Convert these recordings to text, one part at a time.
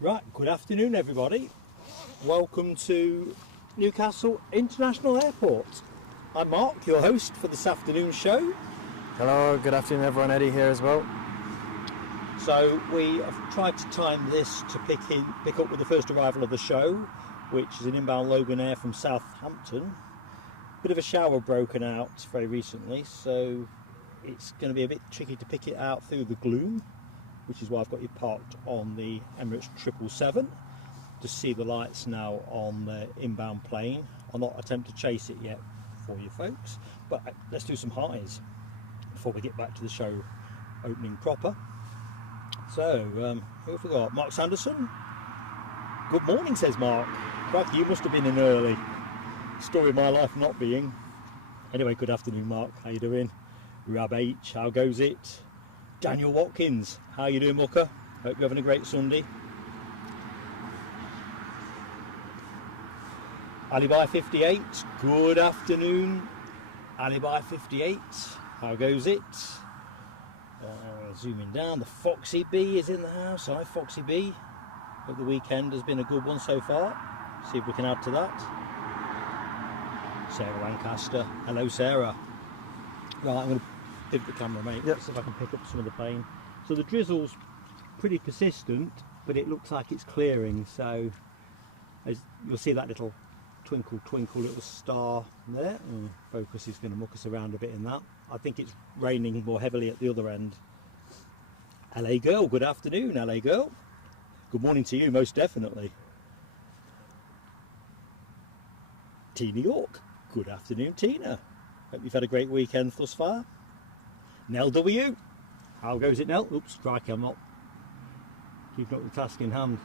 Right, good afternoon everybody. Welcome to Newcastle International Airport. I'm Mark, your host for this afternoon's show. Hello, good afternoon everyone, Eddie here as well. So we have tried to time this to pick up with the first arrival of the show, which is an inbound Loganair from Southampton. Bit of a shower broken out very recently, so it's going to be a bit tricky to pick it out through the gloom, which is why I've got you parked on the Emirates 777 to see the lights now on the inbound plane. I'll not attempt to chase it yet for you folks, but let's do some highs before we get back to the show opening proper. So, who have we got? Mark Sanderson. Good morning, says Mark. Crikey, you must have been in early. Story of my life not being. Anyway, good afternoon, Mark. How you doing? Rab H, how goes it? Daniel Watkins, how you doing, Mucker? Hope you're having a great Sunday. Alibi 58, good afternoon. Alibi 58, how goes it? Zooming down, the Foxy B is in the house. Hi, Foxy B. Hope the weekend has been a good one so far. See if we can add to that. Sarah Lancaster, hello Sarah. Right, I'm going to pivot the camera, mate. Yep. See if I can pick up some of the plane. So the drizzle's pretty persistent, but it looks like it's clearing. So as you'll see that little twinkle little star there. Focus is going to muck us around a bit in that. I think it's raining more heavily at the other end. LA girl, good afternoon, LA girl. Good morning to you, most definitely. Tina York, good afternoon, Tina. Hope you've had a great weekend thus far. Nell W, how goes it, Nell? Oops, crikey, I'm not keeping up the task in hand.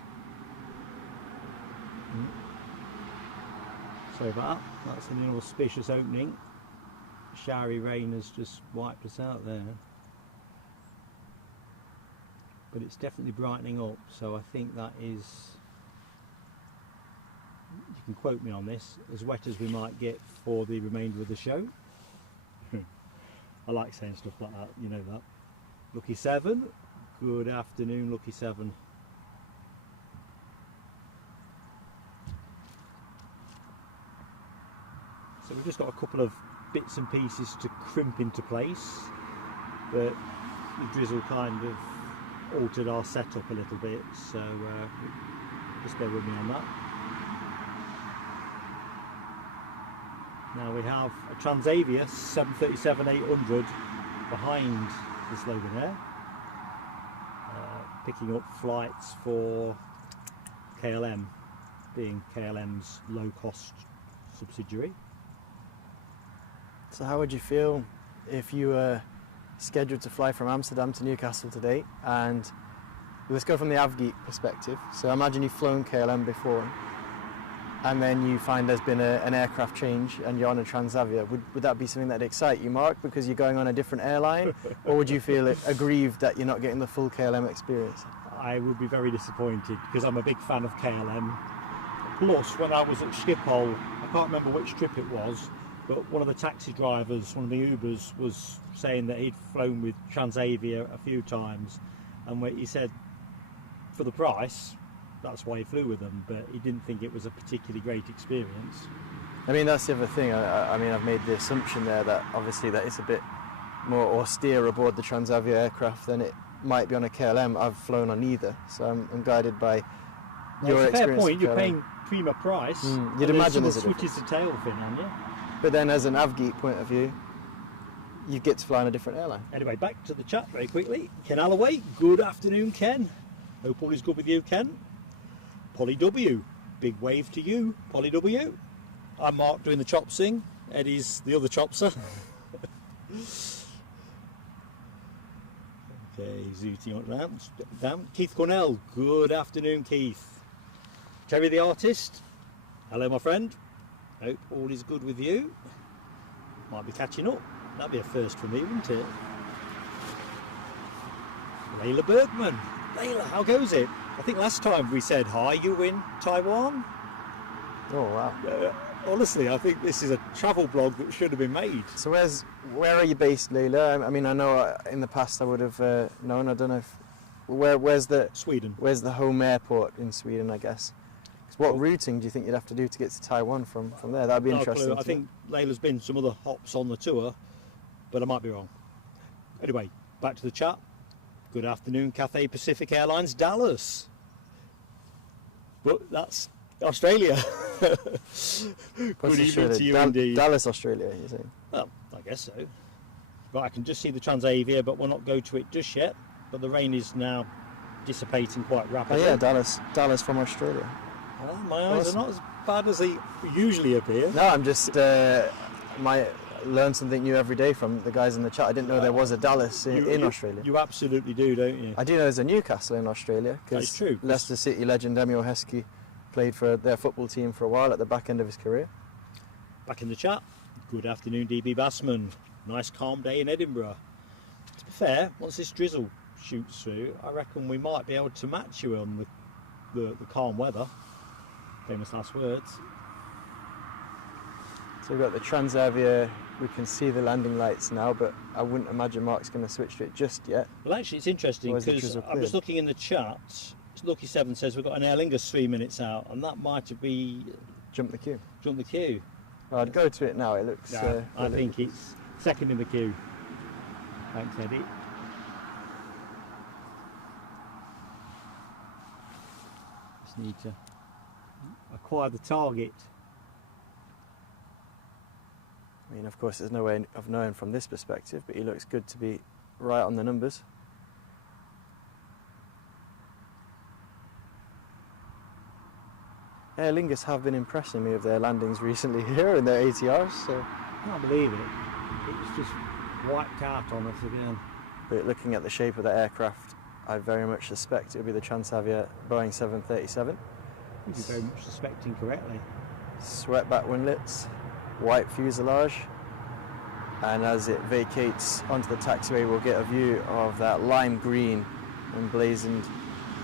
Sorry about that. That's an inauspicious opening. Showery rain has just wiped us out there. But it's definitely brightening up, so I think that is, you can quote me on this, as wet as we might get for the remainder of the show. I like saying stuff like that, you know that. Lucky 7, good afternoon, Lucky 7. So we've just got a couple of bits and pieces to crimp into place, but the drizzle kind of altered our setup a little bit, so just bear with me on that. Now we have a Transavia 737-800 behind this Loganair, picking up flights for KLM, being KLM's low-cost subsidiary. So how would you feel if you were scheduled to fly from Amsterdam to Newcastle today, and let's go from the Avgeek perspective. So imagine you've flown KLM before, and then you find there's been an aircraft change and you're on a Transavia. Would that be something that would excite you, Mark, because you're going on a different airline? Or would you feel aggrieved that you're not getting the full KLM experience? I would be very disappointed because I'm a big fan of KLM. Plus, when I was at Schiphol, I can't remember which trip it was, but one of the taxi drivers, one of the Ubers, was saying that he'd flown with Transavia a few times, and he said for the price, that's why he flew with them, but he didn't think it was a particularly great experience. I mean, that's the other thing. I mean, I've made the assumption there that obviously that it's a bit more austere aboard the Transavia aircraft than it might be on a KLM. I've flown on either, so I'm guided by your experience. Fair point, you're paying prima price. You'd imagine there's a switches to tail fin, aren't you? But then as an Avgeek point of view, you get to fly on a different airline. Anyway, back to the chat very quickly. Ken Alloway, good afternoon, Ken. Hope all is good with you, Ken. Polly W, big wave to you, Polly W. I'm Mark doing the chopsing. Eddie's the other chopser. Okay, zooting on down. Keith Cornell, good afternoon, Keith. Terry the artist, hello, my friend. Hope all is good with you. Might be catching up. That'd be a first for me, wouldn't it? Layla Bergman. Layla, how goes it? I think last time we said hi, you in Taiwan? Oh, wow. Honestly, I think this is a travel blog that should have been made. So where are you based, Layla? I mean, I know in the past I would have known. I don't know if where's the Sweden. Where's the home airport in Sweden? I guess. 'Cause what routing do you think you'd have to do to get to Taiwan from there? That'd be No interesting. clue. I think Layla's been some other hops on the tour, but I might be wrong. Anyway, back to the chat. Good afternoon, Cathay Pacific Airlines, Dallas. But that's Australia. Good evening to you indeed. Dallas, Australia, you saying? Well, I guess so. Right, I can just see the Transavia, but we'll not go to it just yet. But the rain is now dissipating quite Oh rapidly. yeah, Dallas from Australia. Well, my eyes are not as bad as they usually appear. No, I'm just learn something new every day from the guys in the chat. I didn't know there was a Dallas in Australia. You absolutely do, don't you? I do know there's a Newcastle in Australia That's because true. Leicester City legend Emil Heskey played for their football team for a while at the back end of his career. Back in the chat. Good afternoon, DB Bassman. Nice calm day in Edinburgh. To be fair, once this drizzle shoots through, I reckon we might be able to match you on the calm weather. Famous last words. So we've got the Transavia. We can see the landing lights now, but I wouldn't imagine Mark's going to switch to it just yet. Well, actually, it's interesting because I was looking in the chat. Lucky7 says we've got an Aer Lingus 3 minutes out, and that might be Jump the queue. Jump the queue. Well, I'd go to it now. It looks. I think it's second in the queue. Thanks, Eddie. Just need to acquire the target. I mean, of course, there's no way of knowing from this perspective, but he looks good to be right on the numbers. Aer Lingus have been impressing me with their landings recently here and their ATRs, so... I can't believe it. It's just wiped out on us again. But looking at the shape of the aircraft, I very much suspect it will be the Transavia Boeing 737. You're very much suspecting correctly. Swept-back winglets, white fuselage, and as it vacates onto the taxiway we'll get a view of that lime green emblazoned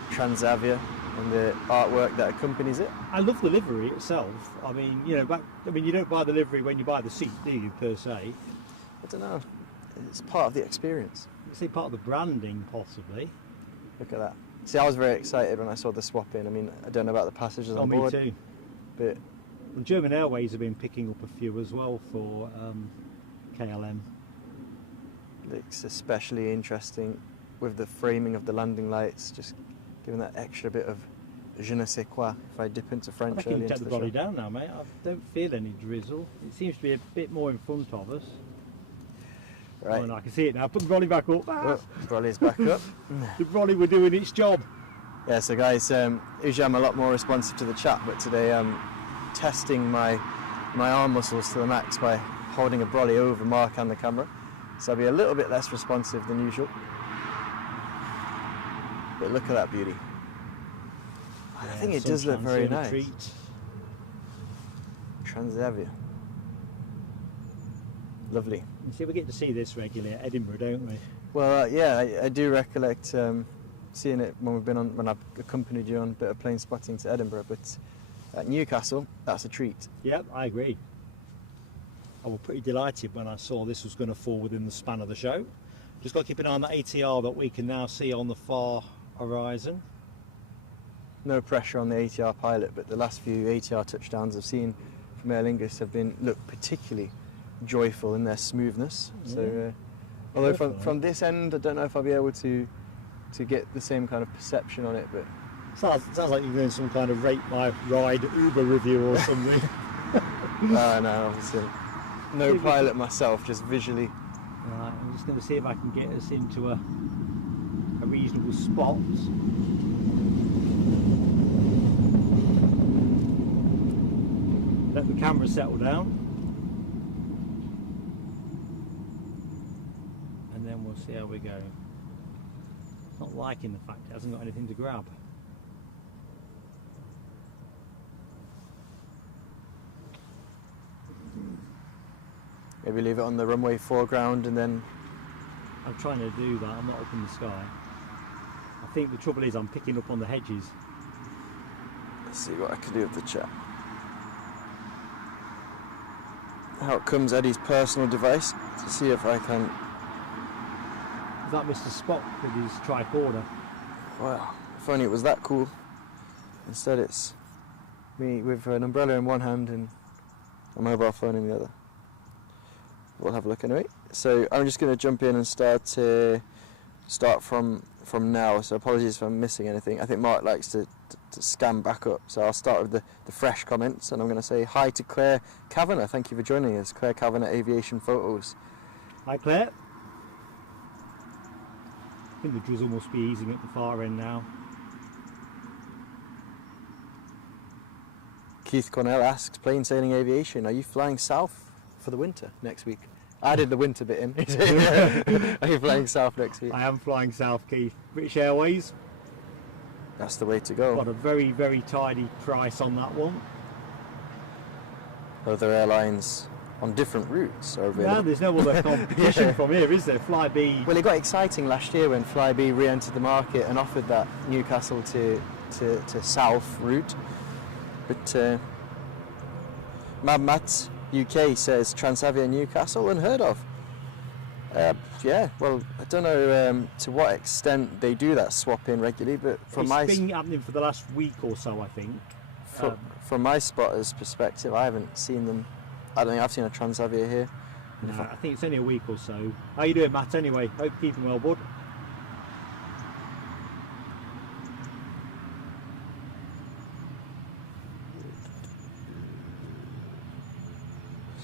Transavia and the artwork that accompanies it. I love the livery itself. I mean, you know, you don't buy the livery when you buy the seat, do you, per se? I don't know. It's part of the experience. You see, part of the branding, possibly. Look at that. See, I was very excited when I saw the swap in. I mean, I don't know about the passengers on board. Me too. But well, German Airways have been picking up a few as well for KLM. Looks especially interesting with the framing of the landing lights, just giving that extra bit of je ne sais quoi. If I dip into French, I reckon you take the body down now, mate. I don't feel any drizzle. It seems to be a bit more in front of us. Right. Oh, no, I can see it now. Put the brolly back up. Oh, brolly's back up. The brolly were doing its job. Yeah, so guys, usually I'm a lot more responsive to the chat, but today I'm testing my arm muscles to the max by holding a brolly over Mark and the camera. So I'll be a little bit less responsive than usual. But look at that beauty. I think it does look very nice. Transavia. Lovely. You see, we get to see this regularly at Edinburgh, don't we? Well, yeah, I do recollect seeing it when I've accompanied you on a bit of plane spotting to Edinburgh, but at Newcastle, that's a treat. Yep, I agree. I was pretty delighted when I saw this was going to fall within the span of the show. Just got to keep an eye on that ATR that we can now see on the far horizon. No pressure on the ATR pilot, but the last few ATR touchdowns I've seen from Aer Lingus have been joyful in their smoothness. Yeah. So, although from this end, I don't know if I'll be able to get the same kind of perception on it. But sounds like you're doing some kind of rate my ride Uber review or something. No, obviously no pilot myself, just visually. Right, I'm just going to see if I can get us into a reasonable spot. Let the camera settle down, and then we'll see how we go. Not liking the fact it hasn't got anything to grab. Maybe leave it on the runway foreground and then... I'm trying to do that, I'm not up in the sky. I think the trouble is I'm picking up on the hedges. Let's see what I can do with the chat. Out comes Eddie's personal device to see if I can... Is that Mr. Spock with his tricorder? Wow, if only it was that cool. Instead it's me with an umbrella in one hand and a mobile phone in the other. We'll have a look anyway. So I'm just going to jump in and start from now. So apologies if I'm missing anything. I think Mark likes to scan back up. So I'll start with the fresh comments, and I'm going to say hi to Claire Kavanagh. Thank you for joining us. Claire Kavanagh, Aviation Photos. Hi Claire. I think the drizzle must be easing at the far end now. Keith Cornell asks, plain sailing aviation, are you flying south for the winter next week? I did the winter bit in. Are you flying south next week? I am flying south, Keith. British Airways. That's the way to go. Got a very, very tidy price on that one. Other airlines on different routes are available. Yeah, there's no other competition from here, is there? Flybe. Well, it got exciting last year when Flybe re-entered the market and offered that Newcastle to south route. But Mad Matt UK says Transavia Newcastle, unheard of. Yeah, well, I don't know to what extent they do that swap in regularly, but it's been happening for the last week or so, I think. From my spotter's perspective, I haven't seen them. I don't think I've seen a Transavia here. No, I think it's only a week or so. How you doing, Matt, anyway? Hope you're keeping well, bud.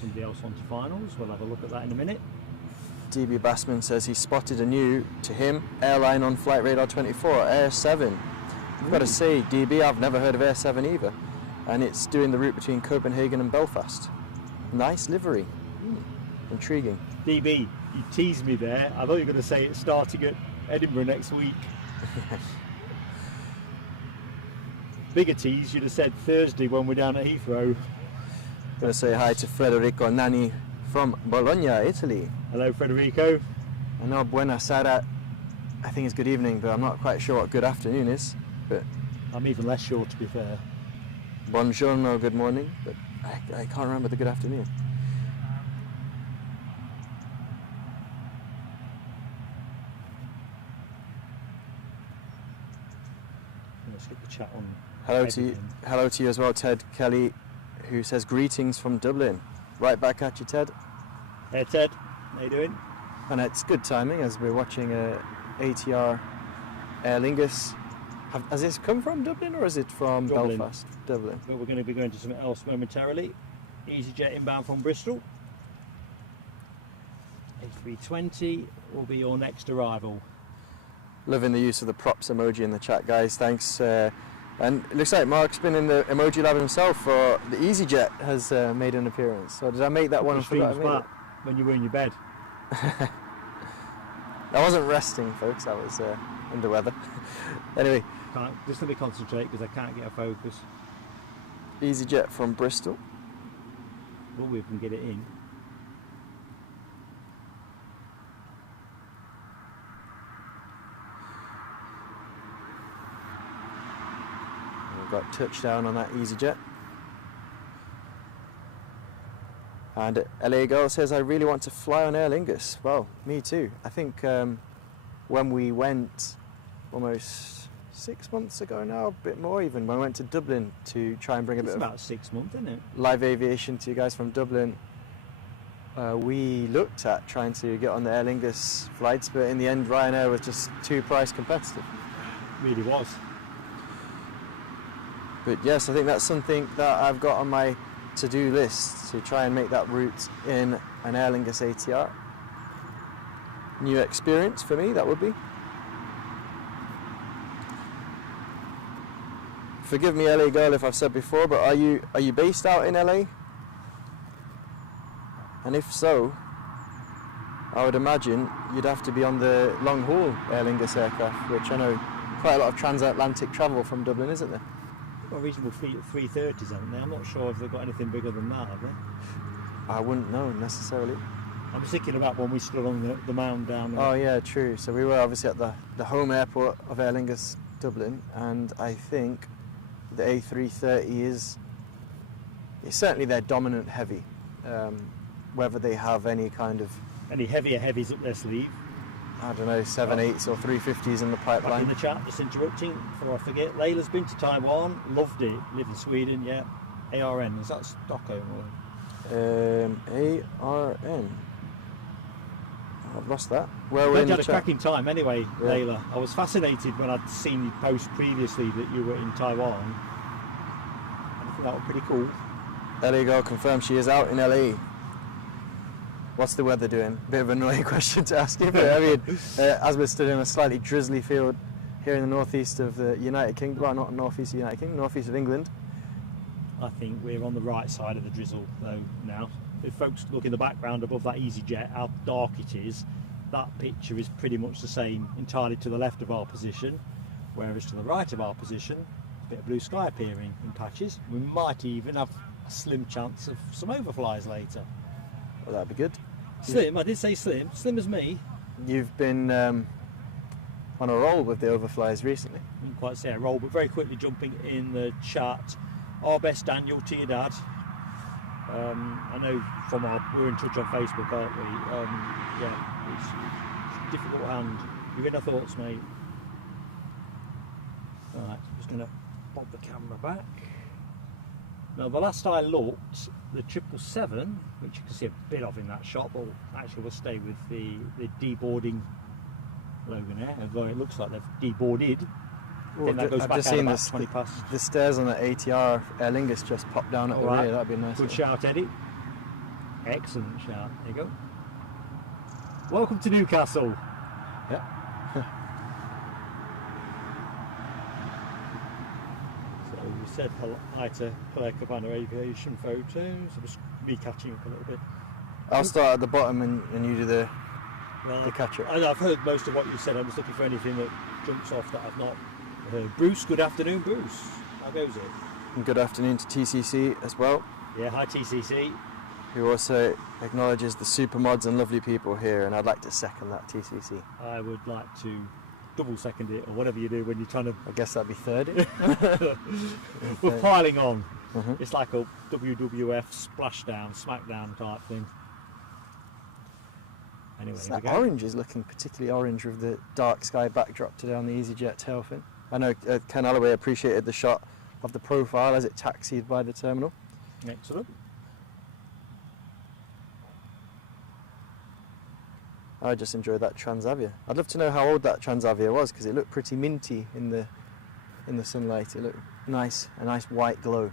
Somebody else on to finals. We'll have a look at that in a minute. DB Bassman says he spotted a new, to him, airline on Flight Radar 24, Air 7. I've got to say, DB, I've never heard of Air 7 either. And it's doing the route between Copenhagen and Belfast. Nice livery. Intriguing. DB, you teased me there. I thought you were going to say it's starting at Edinburgh next week. Bigger tease, you'd have said Thursday when we're down at Heathrow. I'm going to say hi to Federico Nani from Bologna, Italy. Hello, Federico. I know buona sera, I think it's good evening, but I'm not quite sure what good afternoon is. But I'm even less sure, to be fair. Buongiorno, good morning, but I can't remember the good afternoon. Let's get the chat on. Hello to you as well, Ted Kelly, who says greetings from Dublin. Right back at you, Ted. Hey Ted, how you doing? And it's good timing as we're watching ATR Aer Lingus. Has this come from Dublin or is it from Dublin. Belfast? Dublin. But we're going to be going to something else momentarily. easyJet inbound from Bristol. A320 will be your next arrival. Loving the use of the props emoji in the chat, guys. Thanks. And it looks like Mark's been in the emoji lab himself, for the easyJet has made an appearance. So did I make that one? When you were in your bed. I wasn't resting, folks. I was under weather. Anyway. Just let me concentrate because I can't get a focus. easyJet from Bristol. Well, we can get it in. We've got touchdown on that easyJet. And LA Girl says, I really want to fly on Aer Lingus. Well, me too. I think when we went almost 6 months ago now, a bit more even, when we went to Dublin to try and bring It's about 6 months, isn't it? Live aviation to you guys from Dublin, we looked at trying to get on the Aer Lingus flights, but in the end Ryanair was just too price competitive. It really was. But yes, I think that's something that I've got on my to-do list, to try and make that route in an Aer Lingus ATR. New experience for me, that would be. Forgive me, LA Girl, if I've said before, but are you based out in LA? And if so, I would imagine you'd have to be on the long-haul Aer Lingus aircraft, which I know quite a lot of transatlantic travel from Dublin, isn't there? Got a reasonable fleet of 330s, haven't they? I'm not sure if they've got anything bigger than that, have they? I wouldn't know necessarily. I'm thinking about when we stood on the mound down there. Oh yeah, true. So we were obviously at the home airport of Aer Lingus, Dublin, and I think the A330 is certainly their dominant heavy. Whether they have any kind of... Any heavier heavies up their sleeve? I don't know, 787s or 350s in the Back in pipeline. the chat, just interrupting before I forget. Layla's been to Taiwan, loved it. Lived in Sweden, yeah. ARN, is that Stockholm? ARN. I've lost that. Where You we're in had the a chat. cracking time anyway, Yeah. Layla. I was fascinated when I'd seen you post previously that you were in Taiwan. I think that was pretty cool. There you go, confirmed she is out in LA. What's the weather doing? Bit of an annoying question to ask you, but I mean, as we're stood in a slightly drizzly field here in the northeast of the United Kingdom, well, not northeast of the United Kingdom, northeast of England. I think we're on the right side of the drizzle though now. If folks look in the background above that easyJet, how dark it is, that picture is pretty much the same entirely to the left of our position, whereas to the right of our position, a bit of blue sky appearing in patches. We might even have a slim chance of some overflies later. Well, that'd be good. Slim, I did say slim, slim as me. You've been on a roll with the overflies recently. I didn't quite say a roll, but very quickly jumping in the chat. Our best Daniel to your dad. I know we're in touch on Facebook, aren't we? Yeah, it's a difficult hand. You're in our thoughts, mate. Right, I'm just going to pop the camera back. Now, the last I looked, the 777, which you can see a bit of in that shot, but actually we'll stay with the deboarding Loganair, although it looks like they've deboarded. I think that goes I've back just out seen about 20 past. the stairs on the ATR Aer Lingus just popped down at the Alright. rear. That'd be a nice. Good little- shout, Eddie. Excellent shout. There you go. Welcome to Newcastle. Yeah. So we said hi to Claire Cabana Aviation Photos. I'm just catching up a little bit. I'll start at the bottom and you do the Well, catch up. I've heard most of what you said. I'm just looking for anything that jumps off that I've not heard. Bruce, good afternoon, Bruce. How goes it? And good afternoon to TCC as well, Yeah, hi TCC. who also acknowledges the super mods and lovely people here, and I'd like to second that, TCC. I would like to double second it, or whatever you do when you're trying to. I guess that'd be third. We're piling on. Mhm. It's like a WWF splashdown, smackdown type thing. Anyway, here That we go. orange is looking particularly orange with the dark sky backdrop today on the easyJet tail fin. I know Ken Alloway appreciated the shot of the profile as it taxied by the terminal. Excellent. I just enjoyed that Transavia. I'd love to know how old that Transavia was because it looked pretty minty in the sunlight. It looked nice, a nice white glow,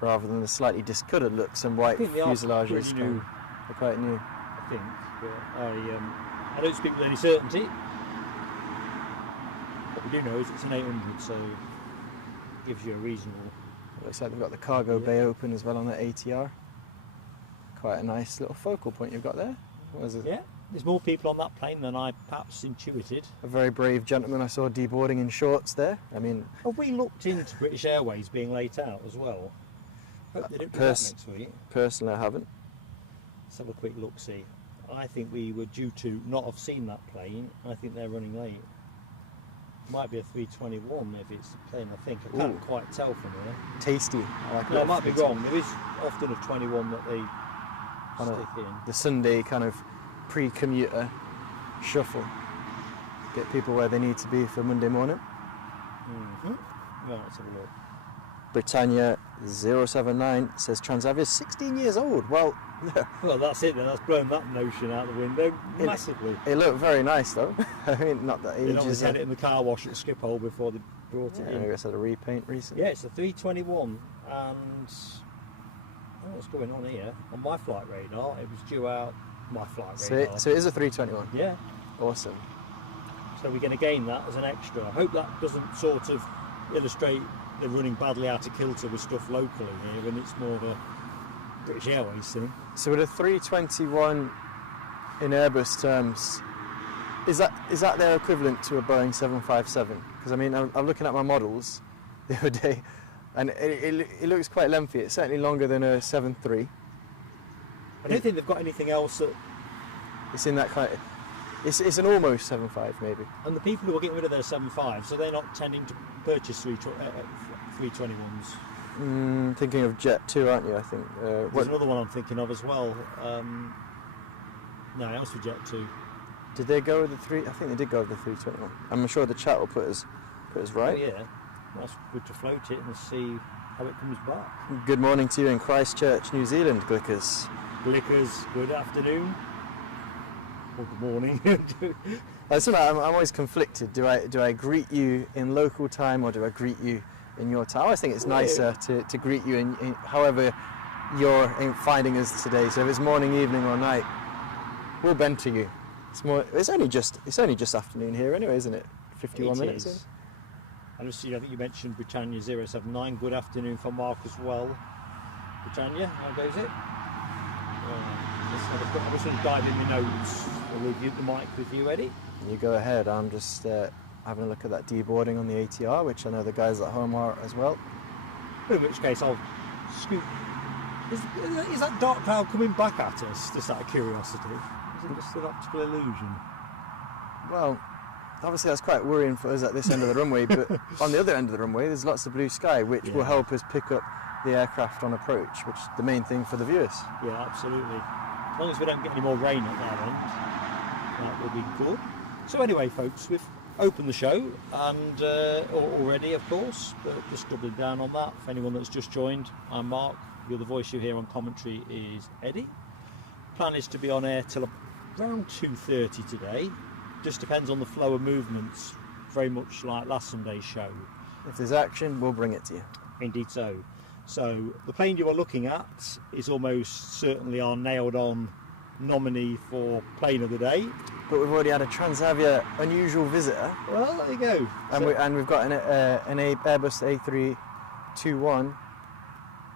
rather than the slightly discoloured looks and white think they are fuselage. pretty new. They're quite new. I think, but I don't speak with any certainty. What we do know is it's an 800, so it gives you a reasonable. Looks like they've got the cargo Yeah. bay open as well on the ATR. Quite a nice little focal point you've got there. What is it? Yeah, there's more people on that plane than I perhaps intuited. A very brave gentleman I saw deboarding in shorts there. I mean, Have we looked into British Airways being late out as well? Hope they don't do that Pers- next week. personally I haven't. Let's have a quick look see. I think we were due to not have seen that plane. I think they're running late. Might be a 321 if it's the plane, I think. I can't Ooh. quite tell from here. Tasty. I like No, I it. might be wrong. There is often a 21 that they On stick in. the Sunday kind of pre-commuter shuffle. Get people where they need to be for Monday morning. Mm-hmm. Right, let's have a look. Britannia 079 says Transavia is 16 years old. Well, Well, that's it then. That's blown that notion out the window massively. it looked very nice though. I mean, not that They ages. obviously had it in the car wash at Schiphol before they brought it I in. guess I had a repaint recently. Yeah, it's a 321, and I don't know what's going on here. On my flight radar, it was due out. My flight radar. So it is a 321. Yeah, Awesome. so we're going to gain that as an extra. I hope that doesn't sort of illustrate they're running badly out of kilter with stuff locally here when it's more of a British Airways thing. So with a 321 in Airbus terms, is that their equivalent to a Boeing 757? Because I mean, I'm looking at my models the other day, and it looks quite lengthy. It's certainly longer than a 73. I don't think they've got anything else that. It's in that kind of. It's an almost 75 maybe. And the people who are getting rid of their 75s, so they're not tending to purchase 321s. Thinking of Jet 2, aren't you? I think. There's another one I'm thinking of as well. No, it was for Jet 2. Did they go with the three? I think they did go with the 321. I'm sure the chat will put us right. Oh yeah, that's good to float it and see how it comes back. Good morning to you in Christchurch, New Zealand, Glickers. Glickers, good afternoon. Or good morning. I'm always conflicted. Do I greet you in local time or do I greet you in your time? I always think it's nicer to greet you in however you're finding us today. So if it's morning, evening or night, we'll bend to you. It's only just afternoon here anyway, isn't it? 51 minutes in. I think you mentioned Britannia 079. Good afternoon from Mark as well. Britannia, how goes it? I'm just going to dive in my notes. I'll leave the mic with you, Eddie. You go ahead. I'm just having a look at that deboarding on the ATR, which I know the guys at home are as well. In which case I'll scoop. Is that dark cloud coming back at us, just out of curiosity? Is it just an optical illusion? Well, obviously that's quite worrying for us at this end of the runway, but on the other end of the runway there's lots of blue sky, which will help us pick up the aircraft on approach, which is the main thing for the viewers. Yeah, absolutely. As long as we don't get any more rain at that end, that will be good. So anyway, folks, we've opened the show, and already, of course, but just doubling down on that. For anyone that's just joined, I'm Mark. The other voice you hear on commentary is Eddie. Plan is to be on air till around 2:30 today. Just depends on the flow of movements, very much like last Sunday's show. If there's action, we'll bring it to you. Indeed so. So the plane you are looking at is almost certainly our nailed-on nominee for plane of the day. But we've already had a Transavia unusual visitor. Well, there you go. And we've got an Airbus A321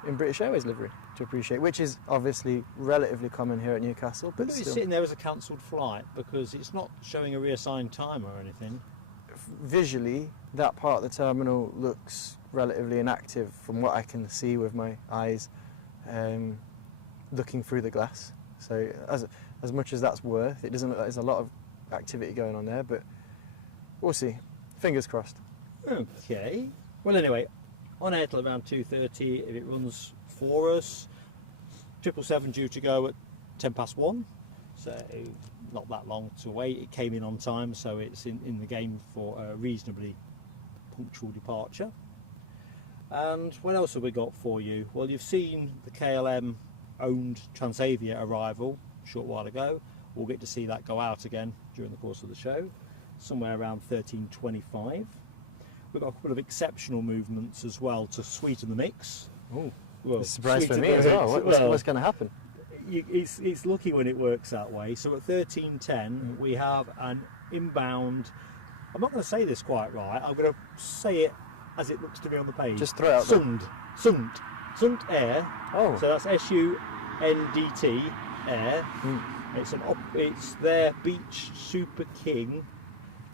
in British Airways livery to appreciate, which is obviously relatively common here at Newcastle. But it's sitting there as a cancelled flight because it's not showing a reassigned time or anything. Visually, that part of the terminal looks relatively inactive from what I can see with my eyes, looking through the glass. So as much as that's worth, it doesn't look like there's a lot of activity going on there, but we'll see. Fingers crossed. Okay. Well, anyway, on air till around 2:30 if it runs for us. 777 due to go at 1:10 so not that long to wait. It came in on time, so it's in the game for a reasonably punctual departure. And what else have we got for you? Well, you've seen the KLM owned Transavia arrival a short while ago. We'll get to see that go out again during the course of the show, somewhere around 13:25. We've got a couple of exceptional movements as well to sweeten the mix. Oh, well, it's a surprise for me as well. What's going to happen? It's lucky when it works that way. So at 13:10 we have an inbound. I'm not going to say this quite right. I'm going to say it as it looks to me on the page. Just throw it out. Sunt Air. Oh. So that's SUNDT Air. It's their Beach Super King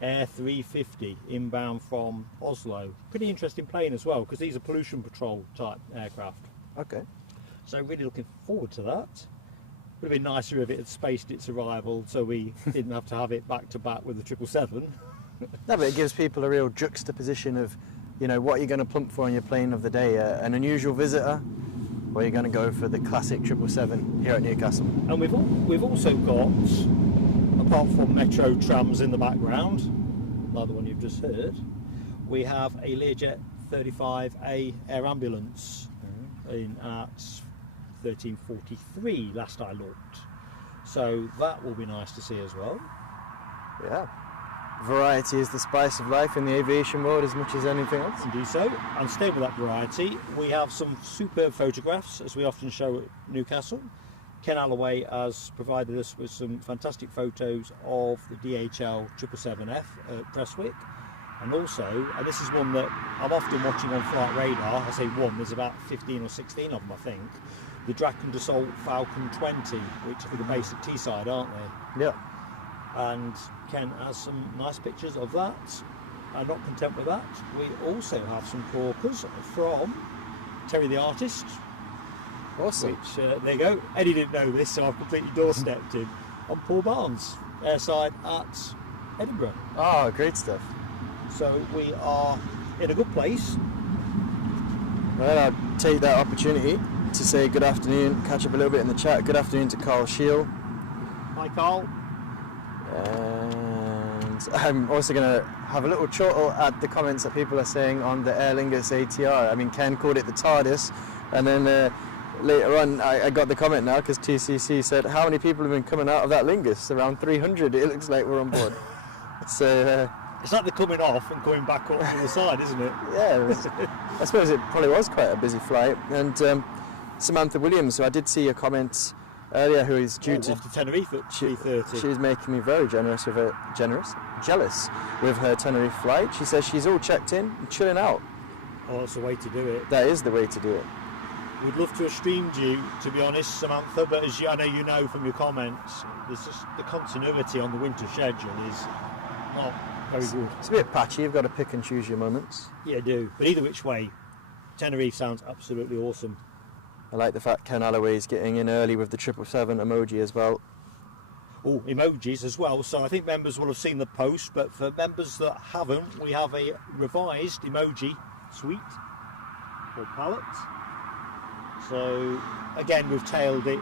Air 350 inbound from Oslo. Pretty interesting plane as well, because these are pollution patrol type aircraft. Okay. So really looking forward to that. Would have been nicer if it had spaced its arrival so we didn't have to have it back to back with the 777. No, but it gives people a real juxtaposition of, what you're going to plump for on your plane of the day. An unusual visitor, or you're going to go for the classic 777 here at Newcastle. And we've also got, apart from metro trams in the background, like the one you've just heard, we have a Learjet 35A air ambulance in at 13:43 last I looked. So that will be nice to see as well. Yeah. Variety is the spice of life in the aviation world as much as anything else. Indeed so. And staying with that variety, we have some superb photographs, as we often show at Newcastle. Ken Alloway has provided us with some fantastic photos of the DHL 777F at Prestwick. And also, and this is one that I'm often watching on Flight Radar, I say one, there's about 15 or 16 of them I think, the Draken Dassault Falcon 20, which are the basic T-side, aren't they? Yeah. And Ken has some nice pictures of that. And not content with that, we also have some corkers from Terry the Artist. Awesome. Which, there you go. Eddie didn't know this, so I've completely doorstepped him on Paul Barnes, airside at Edinburgh. Oh, great stuff. So we are in a good place. Well, I'll take that opportunity to say good afternoon, catch up a little bit in the chat. Good afternoon to Carl Shield. Hi, Carl. And I'm also going to have a little chortle at the comments that people are saying on the Aer Lingus ATR. I mean, Ken called it the TARDIS, and then later on I got the comment now because TCC said, how many people have been coming out of that Lingus? Around 300, it looks like we're on board. So it's like they're coming off and coming back up to the side, isn't it? Yeah, I suppose it probably was quite a busy flight. And Samantha Williams, who I did see a comment earlier, who is due to Tenerife at 3:30. She's making me very jealous with her Tenerife flight. She says she's all checked in and chilling out. Oh, that's the way to do it. That is the way to do it. We'd love to have streamed you, to be honest, Samantha, but as I know you know from your comments, there's just the continuity on the winter schedule is not very good. It's a bit patchy. You've got to pick and choose your moments. Yeah, I do. But either which way, Tenerife sounds absolutely awesome. I like the fact Ken Alloway's getting in early with the 777 emoji as well. Oh, emojis as well. So I think members will have seen the post, but for members that haven't, we have a revised emoji suite or palette. So again, we've tailored it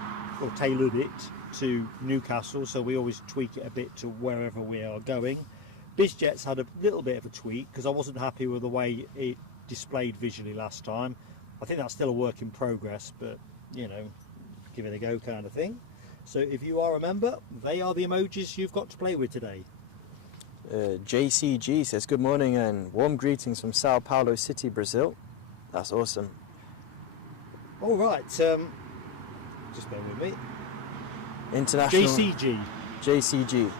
to Newcastle, so we always tweak it a bit to wherever we are going. BizJet's had a little bit of a tweak because I wasn't happy with the way it displayed visually last time. I think that's still a work in progress, but you know, give it a go kind of thing. So if you are a member, they are the emojis you've got to play with today. JCG says good morning and warm greetings from Sao Paulo City, Brazil. That's awesome. All right, just bear with me. International JCG.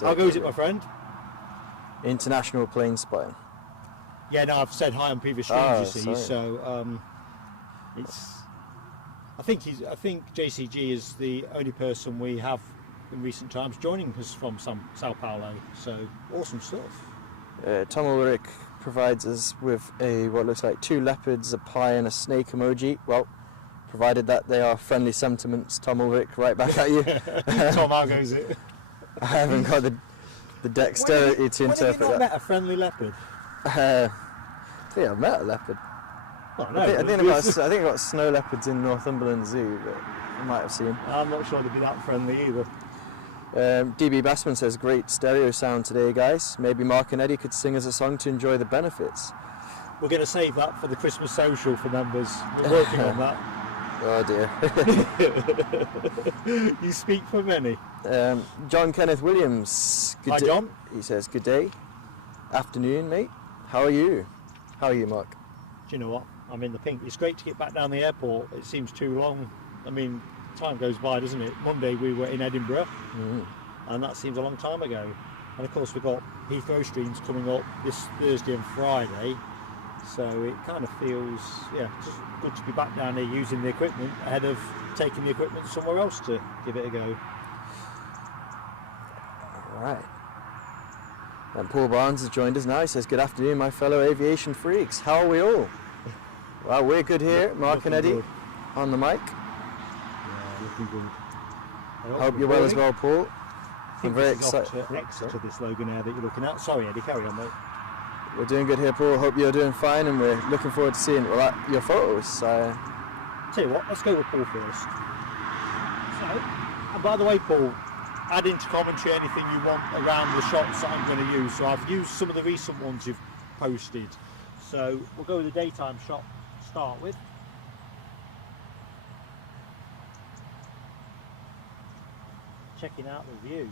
How goes it, my friend? International plane spotting. Yeah, no, I've said hi on previous streams, you see. Sorry. So it's. I think JCG is the only person we have in recent times joining us from Sao Paulo. So awesome stuff. Tom Ulrich provides us with what looks like 2 leopards, a pie, and a snake emoji. Well, provided that they are friendly sentiments, Tom Ulrich, right back at you. Tom, how goes it? I haven't got the dexterity to interpret that. When have you not that. met a friendly leopard? I think I've met a leopard. Oh, no, I think I got snow leopards in Northumberland Zoo, but I might have seen. I'm not sure they'd be that friendly either. DB Bassman says, great stereo sound today, guys. Maybe Mark and Eddie could sing us a song to enjoy the benefits. We're going to save that for the Christmas social for members. We're working on that. Oh dear. You speak for many. John Kenneth Williams. Hi, John. He says, good day. Afternoon, mate. How are you? How are you, Mark? Do you know what? I'm in the pink. It's great to get back down the airport. It seems too long. I mean, time goes by, doesn't it? Monday we were in Edinburgh, and that seems a long time ago. And of course we've got Heathrow streams coming up this Thursday and Friday, so it kind of feels, just good to be back down here using the equipment ahead of taking the equipment somewhere else to give it a go. Alright. And Paul Barnes has joined us now. He says, good afternoon, my fellow aviation freaks. How are we all? Well, we're good here, Mark and Eddie, good. On the mic. Yeah, looking good. I hope you're well as well, Paul. I'm very excited. To this Loganair that you're looking at. Sorry, Eddie, carry on, mate. We're doing good here, Paul. Hope you're doing fine, and we're looking forward to seeing your photos. Tell you what, let's go with Paul first. So, and by the way, Paul, add into commentary anything you want around the shots that I'm going to use. So I've used some of the recent ones you've posted. So we'll go with the daytime shot to start with. Checking out the view.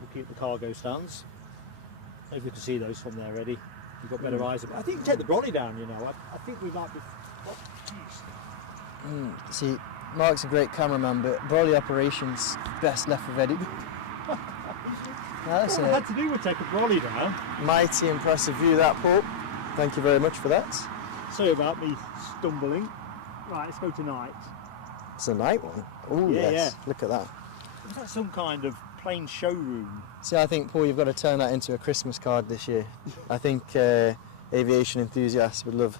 We'll keep the cargo stands. If you can see those from there, Eddie. You've got better eyes. I think you take the brolly down, you know. I think we might be... See, Mark's a great cameraman, but brolly operations, best left with Eddie. That's all I had to do was take a brolly down. Mighty impressive view, that, Paul. Thank you very much for that. Sorry about me stumbling. Right, let's go to night. It's a night one. Oh, yeah, yes. Yeah. Look at that. Is that some kind of plane showroom? See, I think, Paul, you've got to turn that into a Christmas card this year. I think aviation enthusiasts would love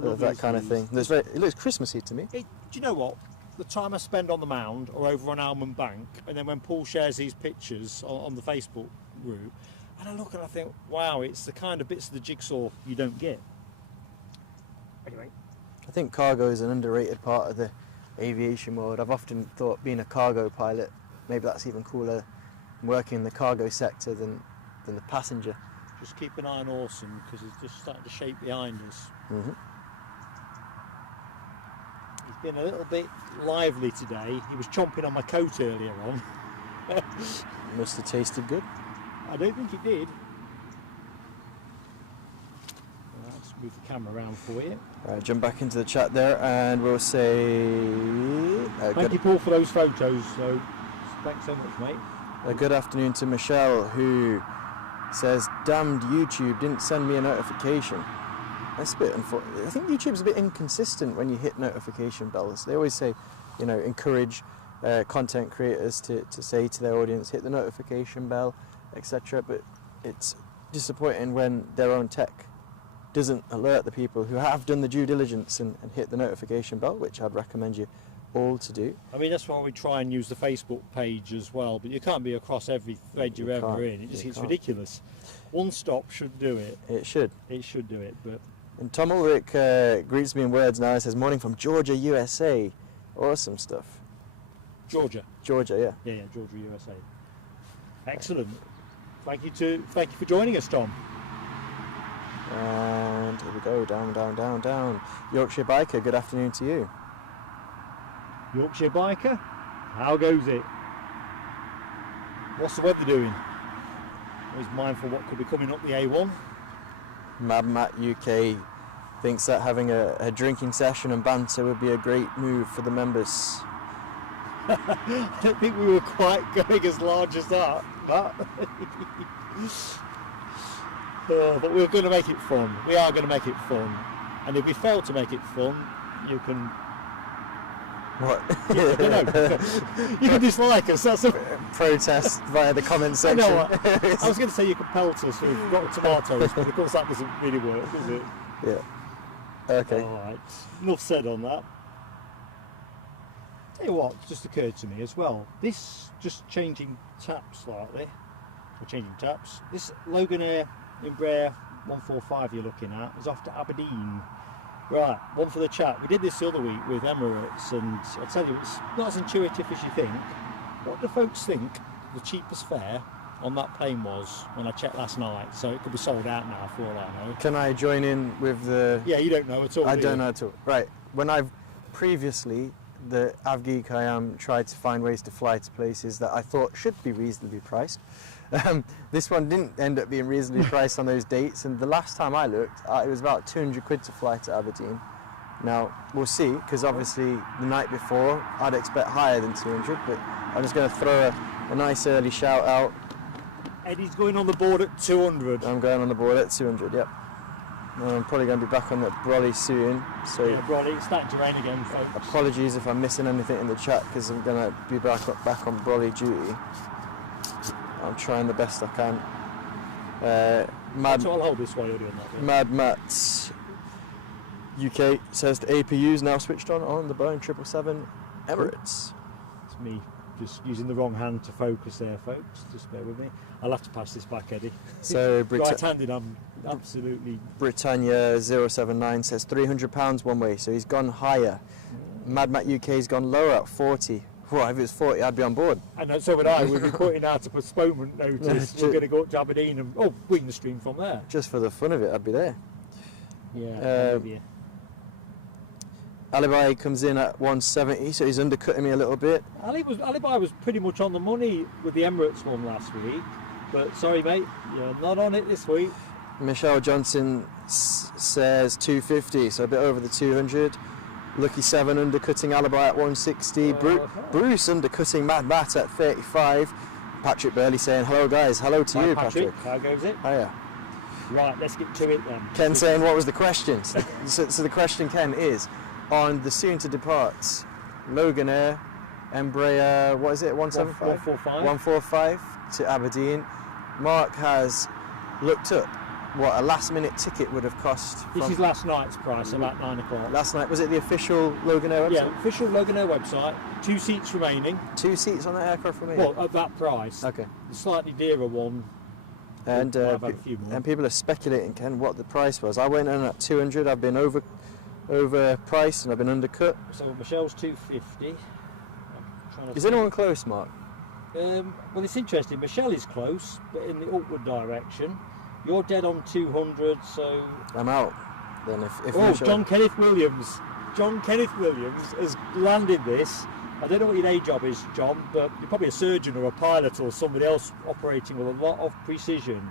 that kind of thing. It looks Christmassy to me. Do you know what? The time I spend on the mound or over on Almond Bank, and then when Paul shares these pictures on the Facebook group, and I look and I think, wow, it's the kind of bits of the jigsaw you don't get. Anyway. I think cargo is an underrated part of the aviation world. I've often thought being a cargo pilot, maybe that's even cooler, working in the cargo sector than the passenger. Just keep an eye on Orson because he's just starting to shape behind us. Mm-hmm. He's been a little bit lively today. He was chomping on my coat earlier on. Must have tasted good. I don't think it did. Let's move the camera around for you. Right, jump back into the chat there and we'll say... Thank you, Paul, for those photos. So thanks so much, mate. A good afternoon to Michelle, who says, damned YouTube didn't send me a notification. That's a bit unfortunate. I think YouTube's a bit inconsistent when you hit notification bells. They always say, you know, encourage content creators to say to their audience, hit the notification bell, etc. But it's disappointing when their own tech doesn't alert the people who have done the due diligence and hit the notification bell, which I'd recommend you all to do. I mean, that's why we try and use the Facebook page as well, but you can't be across every thread you're ever in. It just gets ridiculous. One stop should do it. It should. It should do it, but... And Tom Ulrich greets me in words now. He says, morning from Georgia, USA. Awesome stuff. Georgia, yeah. Yeah, Georgia, USA. Excellent. Thank you for joining us, Tom. And here we go, down. Yorkshire Biker, good afternoon to you. Yorkshire Biker, how goes it? What's the weather doing? Always mindful what could be coming up the A1. Mad Matt UK thinks that having a drinking session and banter would be a great move for the members. I don't think we were quite going as large as that. But we're going to make it fun. We are going to make it fun. And if we fail to make it fun, you can... What? You can dislike us. That's a protest via the comment section. I was going to say you could pelt us with rotten tomatoes, but of course that doesn't really work, does it? Yeah. Okay. All right. Enough said on that. Tell you what, just occurred to me as well. This just changing taps slightly, or changing taps. This Loganair Embraer 145 you're looking at is off to Aberdeen. Right, one for the chat. We did this the other week with Emirates, and I'll tell you, it's not as intuitive as you think. What do folks think the cheapest fare on that plane was when I checked last night? So it could be sold out now for all I know. Can I join in with the... Yeah, you don't know at all. I don't know at all. Right, when I've previously, the AvGeek I am, tried to find ways to fly to places that I thought should be reasonably priced. This one didn't end up being reasonably priced on those dates, and the last time I looked, it was about 200 quid to fly to Aberdeen. Now, we'll see, because obviously the night before I'd expect higher than 200, but I'm just going to throw a nice early shout out. Eddie's going on the board at 200. I'm going on the board at 200, yep. I'm probably going to be back on the brolly soon. So yeah, brolly, it's starting to rain again, folks. Apologies if I'm missing anything in the chat, because I'm going to be back on brolly duty. I'm trying the best I can. So I'll hold this while you're doing that. Mad Matt UK says the APU's now switched on the Boeing 777 Emirates. It's me just using the wrong hand to focus there, folks. Just bear with me. I'll have to pass this back, Eddie. So right-handed, I'm absolutely... Britannia 079 says £300 one way, so he's gone higher. Mad Matt UK's gone lower at 40. Well, if it was 40, I'd be on board. And so would I. We'd be putting out a postponement notice. We're going to go up to Aberdeen and we can stream from there. Just for the fun of it, I'd be there. Yeah. Alibi comes in at 170, so he's undercutting me a little bit. Alibi was pretty much on the money with the Emirates one last week, but sorry, mate, you're not on it this week. Michelle Johnson says 250, so a bit over the 200. Lucky 7 undercutting Alibi at 160. Bruce undercutting Mad Matt at 35. Patrick Burley saying hello guys. Hello to you, Patrick. How goes it? Hiya. Right, let's get to it then. Ken saying what was the question? so the question, Ken, is on the soon to depart Loganair Embraer, what is it, 175? 145 to Aberdeen. Mark has looked up what a last minute ticket would have cost. This is last night's price, about 9 o'clock. Last night, was it the official Loganair website? Yeah, official Loganair website. 2 seats remaining. 2 seats on the aircraft remaining? Well, at that price. Okay. The slightly dearer one. And people are speculating, Ken, what the price was. I went in at 200. I've been overpriced and I've been undercut. So Michelle's 250. Is anyone close, Mark? Well, it's interesting. Michelle is close, but in the upward direction. You're dead on 200, so... I'm out. Then if oh, Michelle... John Kenneth Williams. John Kenneth Williams has landed this. I don't know what your day job is, John, but you're probably a surgeon or a pilot or somebody else operating with a lot of precision.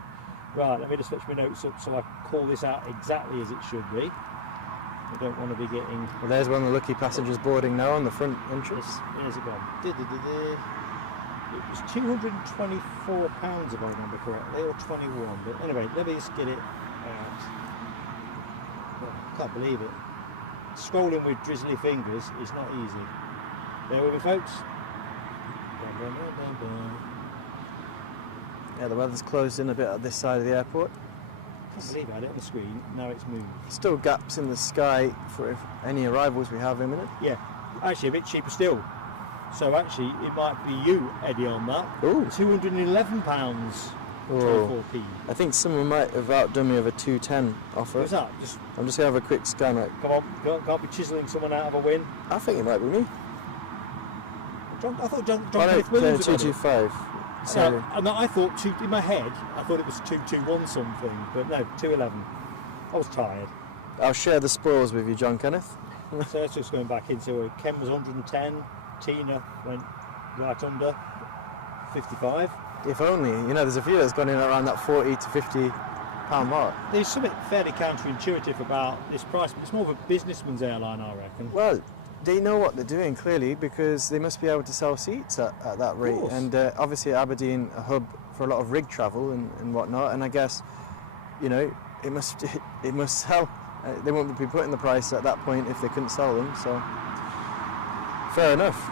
Right, let me just fetch my notes up so I can call this out exactly as it should be. I don't want to be getting... Well, there's one of the lucky passengers boarding now on the front entrance. Here's it gone. It was £224 if I remember correctly, or 21. But anyway, let me just get it out. Oh, I can't believe it. Scrolling with drizzly fingers is not easy. Bear with me, folks. Yeah, the weather's closed in a bit at this side of the airport. I can't believe I had it on the screen. Now it's moved. Still gaps in the sky for any arrivals we have imminent. Yeah, actually a bit cheaper still. So actually, it might be you, Eddie, on that. Ooh. £211. 24p. I think someone might have outdone me with a 210 offer. What's that? I'm just going to have a quick scan. Come on, can't be chiselling someone out of a win. I think it might be me. I thought John Kenneth Williams 225. So, I thought in my head, I thought it was 221 something, but no, 211. I was tired. I'll share the spoils with you, John Kenneth. So that's just going back in. So Ken was 110, Tina went right under 55. If only, there's a few that's gone in around that 40 to 50 pound mark. There's something fairly counterintuitive about this price, but it's more of a businessman's airline, I reckon. Well, they know what they're doing clearly because they must be able to sell seats at that rate. And obviously Aberdeen, a hub for a lot of rig travel and whatnot. And I guess, it must sell. They won't be putting the price at that point if they couldn't sell them. So fair enough.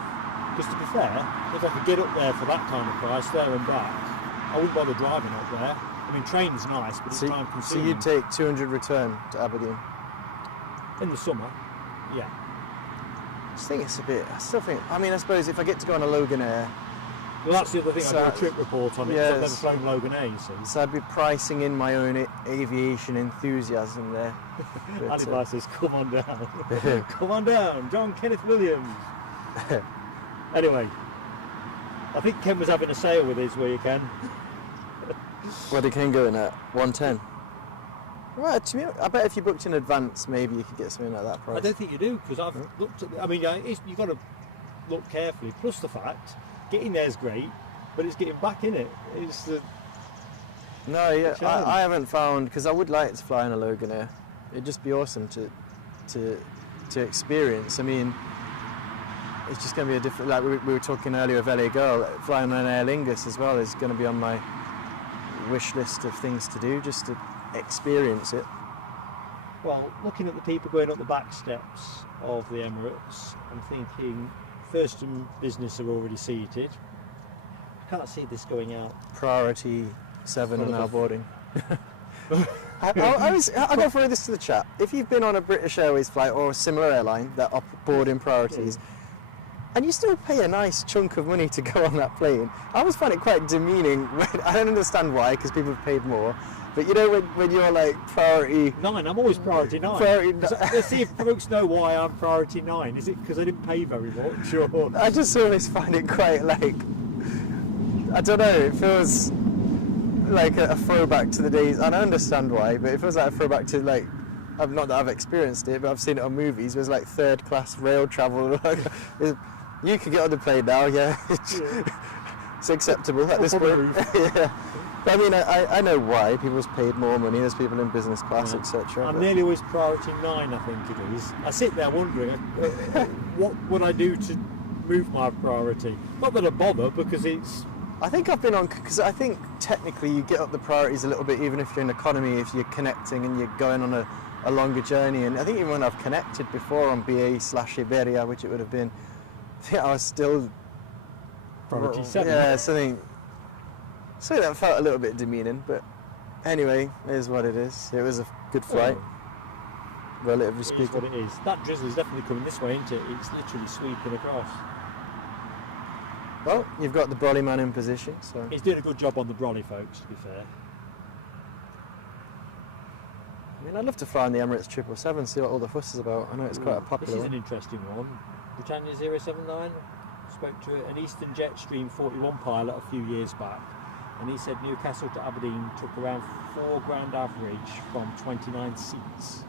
Because to be fair, if I could get up there for that kind of price, there and back, I wouldn't bother driving up there. I mean, train's nice, but it's time consuming. So you'd take 200 return to Aberdeen? In the summer, yeah. I still think, I suppose if I get to go on a Loganair... Well, that's the other thing, I do a trip report on it, because I've never flown Loganair, you see. So I'd be pricing in my own aviation enthusiasm there. Alibi says, come on down. Come on down, John Kenneth Williams. Anyway, I think Ken was having a sale with his where you can. What did Ken go in at? 110? Right, to me, I bet if you booked in advance, maybe you could get something at that price. I don't think you do, because I've looked at you've got to look carefully. Plus the fact, getting there is great, but it's getting back in it. It's the... No, yeah, I haven't found, because I would like to fly in a Loganair. It'd just be awesome to experience. I mean, it's just going to be a different, like we were talking earlier with LA Girl, flying on Aer Lingus as well is going to be on my wish list of things to do, just to experience it. Well, looking at the people going up the back steps of the Emirates, I'm thinking first and business are already seated. I can't see this going out. Priority 7 are now boarding. I'll go through this to the chat. If you've been on a British Airways flight or a similar airline that are boarding priorities, and you still pay a nice chunk of money to go on that plane, I always find it quite demeaning. I don't understand why, because people have paid more. But when you're like priority 9, I'm always priority 9. Let's see if folks know why I'm priority 9. Is it because I didn't pay very much? Or... I just always find it quite like, I don't know, it feels like a throwback to the days, and I understand why, but it feels like a throwback to like, not that I've experienced it, but I've seen it on movies. There's like third class rail travel. You can get on the plane now, yeah. It's acceptable at this point. Yeah. But I mean, I know why. People's paid more money. There's people in business class, etc. I'm nearly always priority 9, I think it is. I sit there wondering, what would I do to move my priority? Not that I bother, because it's... I think I've been on, because I think technically you get up the priorities a little bit, even if you're in economy, if you're connecting and you're going on a longer journey. And I think even when I've connected before on BA/Iberia, which it would have been, I think I was still... Priority 7. Yeah, something that felt a little bit demeaning, but anyway, it is what it is. It was a good flight, relatively speaking. It is what it is. That drizzle is definitely coming this way, isn't it? It's literally sweeping across. Well, you've got the brolly man in position, so... He's doing a good job on the brolly, folks, to be fair. mean, I'd love to fly on the Emirates 777, see what all the fuss is about. I know it's quite a This popular is an one. interesting one. Britannia 079 spoke to an Eastern Jet Stream 41 pilot a few years back, and he said Newcastle to Aberdeen took around £4,000 average from 29 seats.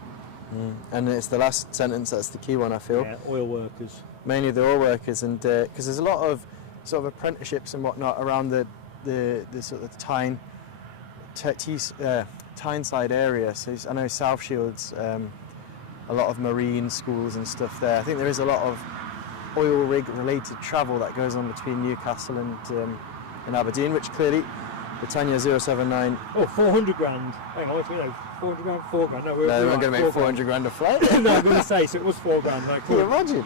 And it's the last sentence that's the key one, I feel. Yeah, oil workers. Mainly the oil workers, and because there's a lot of sort of apprenticeships and whatnot around the sort of Tyneside area. So I know South Shields, a lot of marine schools and stuff there. I think there is a lot of oil rig related travel that goes on between Newcastle and Aberdeen, which clearly Britannia 079. Oh, 400 grand. Hang on, wait a minute. 400 grand, 4 grand. No, They're not going to make 400 grand a flight. No, I'm going to say, so it was 4 grand. No, Can you imagine?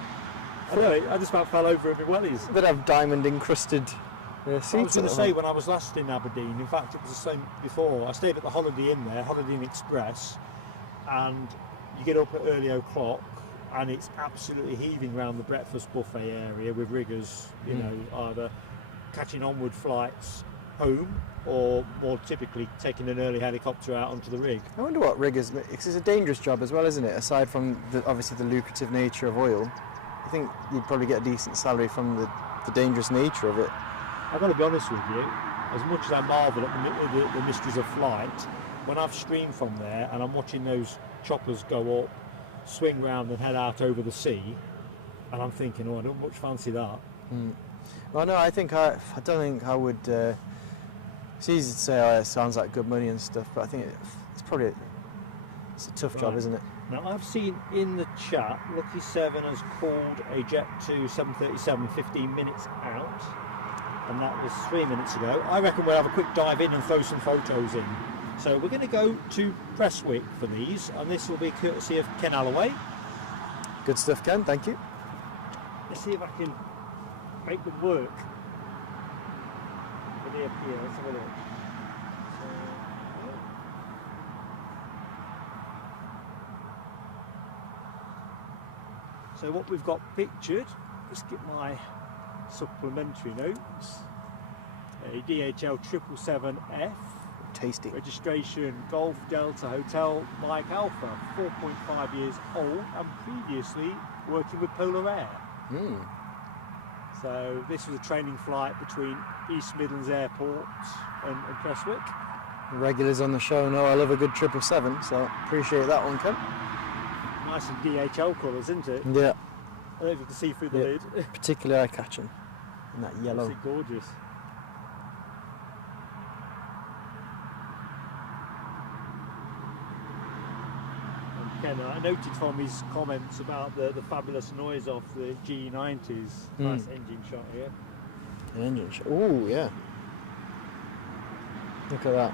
I know, I just about fell over in my wellies. They'd have diamond encrusted seats. I was going to say, when I was last in Aberdeen, in fact it was the same before, I stayed at the Holiday Inn there, Holiday Inn Express, and you get up at early o'clock and it's absolutely heaving around the breakfast buffet area with riggers, you know, either catching onward flights home or more typically taking an early helicopter out onto the rig. I wonder what riggers, because it's a dangerous job as well, isn't it? Aside from obviously the lucrative nature of oil, I think you'd probably get a decent salary from the dangerous nature of it. I've got to be honest with you, as much as I marvel at the mysteries of flight, when I've streamed from there and I'm watching those choppers go up, swing round and head out over the sea, and I'm thinking, oh, I don't much fancy that. Well, no, I don't think I would. It's easy to say, oh, it sounds like good money and stuff, but I think it's a tough job, isn't it? Now, I've seen in the chat, Lucky 7 has called a Jet 2 737 15 minutes out, and that was 3 minutes ago. I reckon we'll have a quick dive in and throw some photos in. So we're going to go to Prestwick for these, and this will be courtesy of Ken Alloway. Good stuff, Ken, thank you. Let's see if I can make them work. Will they appear? Let's have a look. So what we've got pictured, let's get my supplementary notes. A DHL 777F. Tasty. Registration Golf Delta Hotel Mike Alpha, 4.5 years old and previously working with Polar Air. So this was a training flight between East Midlands Airport and Prestwick. Regulars on the show know I love a good 777, so appreciate that one, Ken. Nice and DHL colours, isn't it? Yeah. I don't know if you can see through the lid. Particularly eye-catching. And that yellow. Absolutely gorgeous. And Ken, I noted from his comments about the fabulous noise off the G90s. Nice engine shot here. An engine shot. Oh, yeah. Look at that.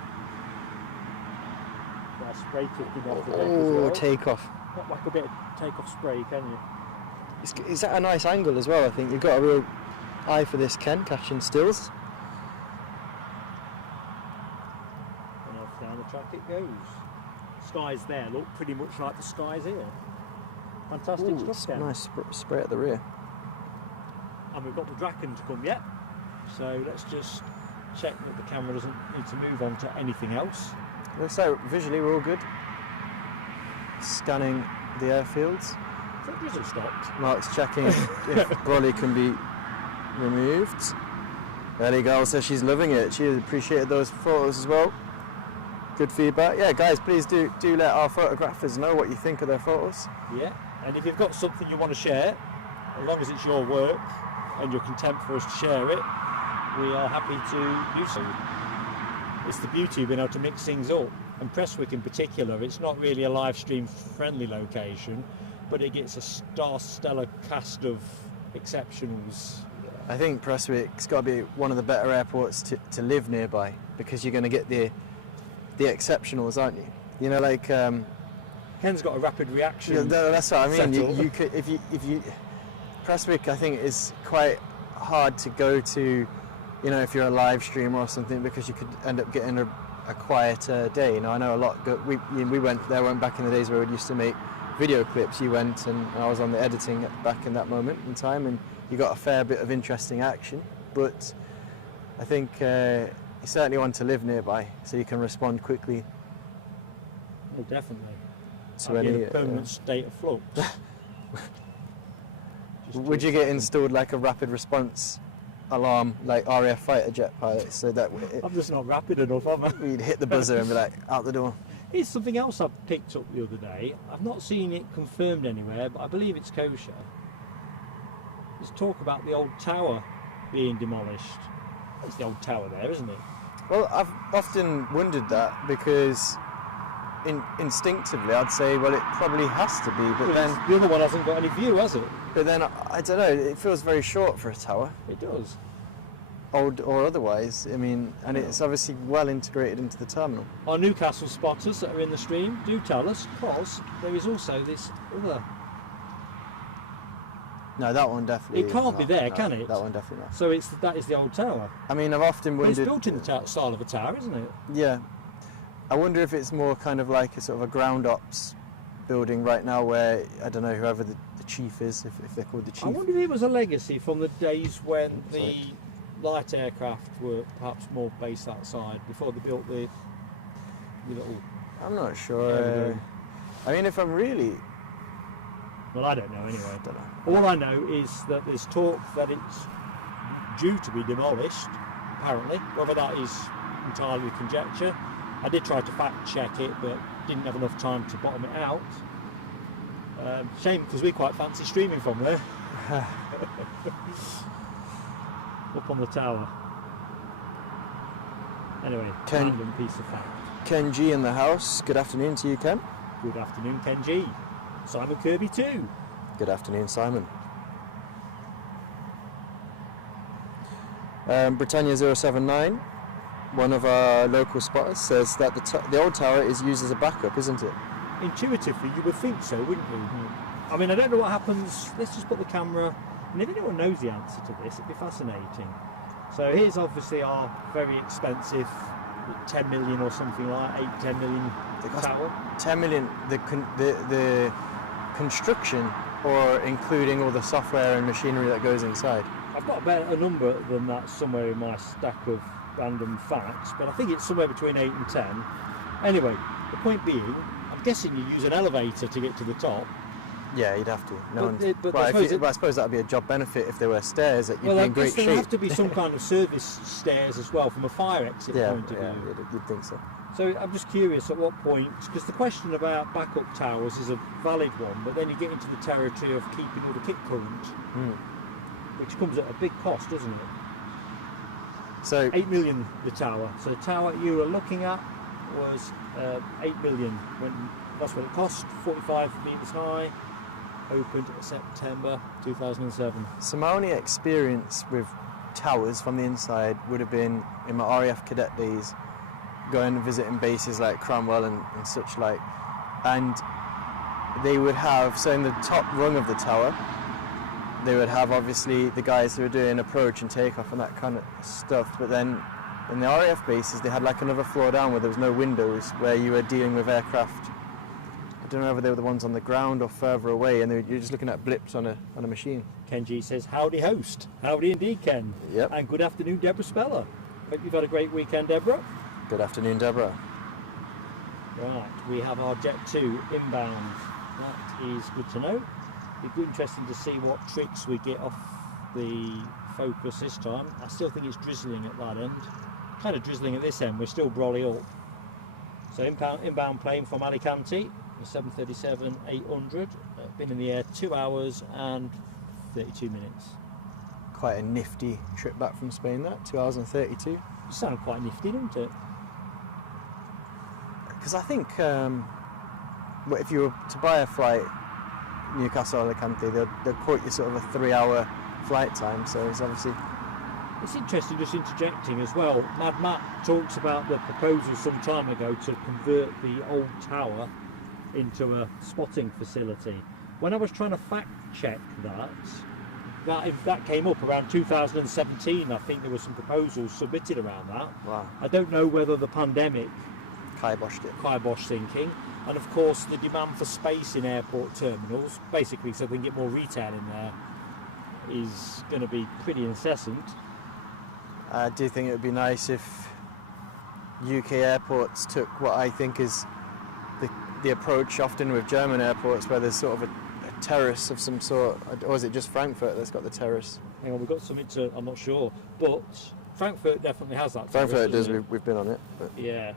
That spray kicking off the deck as well. Oh, takeoff. Not like a bit of takeoff spray, can you? It's at a nice angle as well, I think. You've got a real eye for this, Ken, catching stills. And off down the track it goes. Skies there look pretty much like the skies here. Fantastic stuff, Ken. Nice spray at the rear. And we've got the Draken to come yet. So let's just check that the camera doesn't need to move on to anything else. Looks like visually we're all good. Scanning the airfields. So it hasn't stopped. Mark's checking if brolly can be removed. Ellie Girl says she's loving it. She appreciated those photos as well. Good feedback. Yeah, guys, please do let our photographers know what you think of their photos. Yeah, and if you've got something you want to share, as long as it's your work and you're content for us to share it, we are happy to do so. It's the beauty of being able to mix things up. And Prestwick in particular, it's not really a live stream friendly location, but it gets a stellar cast of exceptionals. I think Prestwick's got to be one of the better airports to live nearby, because you're going to get the exceptionals, aren't you? You know, like Ken's got a rapid reaction. Yeah, that's what I mean. settle. You could, if you Prestwick, I think is quite hard to go to, you know, if you're a live streamer or something, because you could end up getting a quieter day. You know, I know a lot. We went there back in the days where we used to make video clips. You went and I was on the editing back in that moment in time, and you got a fair bit of interesting action. But I think you certainly want to live nearby so you can respond quickly. Oh, definitely. to I'd be any. in a permanent state of flux. Would you get installed like a rapid response alarm, like RAF fighter jet pilots, so that I'm just not rapid enough, am I? we'd hit the buzzer and be like, out the door? Here's something else I picked up the other day. I've not seen it confirmed anywhere, but I believe it's kosher. There's talk about the old tower being demolished. It's the old tower there, isn't it? Well, I've often wondered that because instinctively I'd say, well, it probably has to be, but then the other one hasn't got any view, has it? But then, I don't know, it feels very short for a tower, It does. old or otherwise. I mean, and it's obviously well integrated into the terminal. Our Newcastle spotters that are in the stream, do tell us, because there is also this other. No, that one definitely. It can't be there, no, can it? That one definitely not. So that is the old tower. I mean, I've often But wondered. it's built in the style of a tower, isn't it? Yeah, I wonder if it's more kind of like a sort of a ground ops building right now, where I don't know, whoever the chief is, if they're called the chief. I wonder if it was a legacy from the days when the light aircraft were perhaps more based outside before they built the little. I'm not sure. Aerodrome. I mean, if I'm really, Well, I don't know anyway. I don't know. All I know is that there's talk that it's due to be demolished, apparently. Whether that is entirely conjecture. I did try to fact check it, but didn't have enough time to bottom it out. Shame, because we quite fancy streaming from there. Up on the tower. Anyway, random piece of fact. Ken G in the house. Good afternoon to you, Ken. Good afternoon, Ken G. Simon Kirby too. Good afternoon, Simon. Britannia 079, one of our local spotters, says that the old tower is used as a backup, isn't it? Intuitively, you would think so, wouldn't you? I mean, I don't know what happens. Let's just put the camera. And if anyone knows the answer to this, it'd be fascinating. So here's obviously our very expensive 10 million or something like 8-10 million tower. 10 million. The construction, or including all the software and machinery that goes inside. I've got a number than that somewhere in my stack of random facts, but I think it's somewhere between 8 and 10. Anyway, the point being, I'm guessing you use an elevator to get to the top. Yeah, you'd have to. But I suppose that would be a job benefit if there were stairs that you'd be in great shape. There have to be some kind of service stairs as well from a fire exit point of view. Yeah, you'd think so. So I'm just curious at what point, because the question about backup towers is a valid one, but then you get into the territory of keeping all the kit current, which comes at a big cost, doesn't it? So 8 million the tower. So the tower you were looking at was 8 million. That's what it cost. 45 metres high. Opened September 2007. So my only experience with towers from the inside would have been in my RAF cadet days, going and visiting bases like Cromwell and such like, and they would have, so in the top rung of the tower, they would have obviously the guys who were doing approach and takeoff and that kind of stuff, but then in the RAF bases they had like another floor down where there was no windows, where you were dealing with aircraft. I don't know whether they were the ones on the ground or further away, and you're just looking at blips on a machine. Ken G says, howdy host. Howdy indeed, Ken. Yep. And good afternoon, Deborah Speller. Hope you've had a great weekend, Deborah. Good afternoon, Deborah. Right, we have our Jet 2 inbound. That is good to know. It'd be interesting to see what tricks we get off the focus this time. I still think it's drizzling at that end. Kind of drizzling at this end, we're still brolly up. So inbound plane from Alicante, the 737-800, been in the air 2 hours and 32 minutes. Quite a nifty trip back from Spain, that, 2 hours and 32. You sound quite nifty, don't it? Because I think if you were to buy a flight, Newcastle Alicante, they'll quote you sort of a 3-hour flight time, so it's obviously... It's interesting, just interjecting as well, Mad Matt talks about the proposal some time ago to convert the old tower into a spotting facility. When I was trying to fact check that came up around 2017. I think there were some proposals submitted around that. Wow. I don't know whether the pandemic kibosh thinking, and of course the demand for space in airport terminals, basically so they can get more retail in there, is going to be pretty incessant. I do think it would be nice if UK airports took what I think is the approach often with German airports where there's sort of a terrace of some sort, or is it just Frankfurt that's got the terrace? Hang on, we've got something to, I'm not sure, but Frankfurt definitely has that. Frankfurt terrace, does, we've been on it. But. Yeah.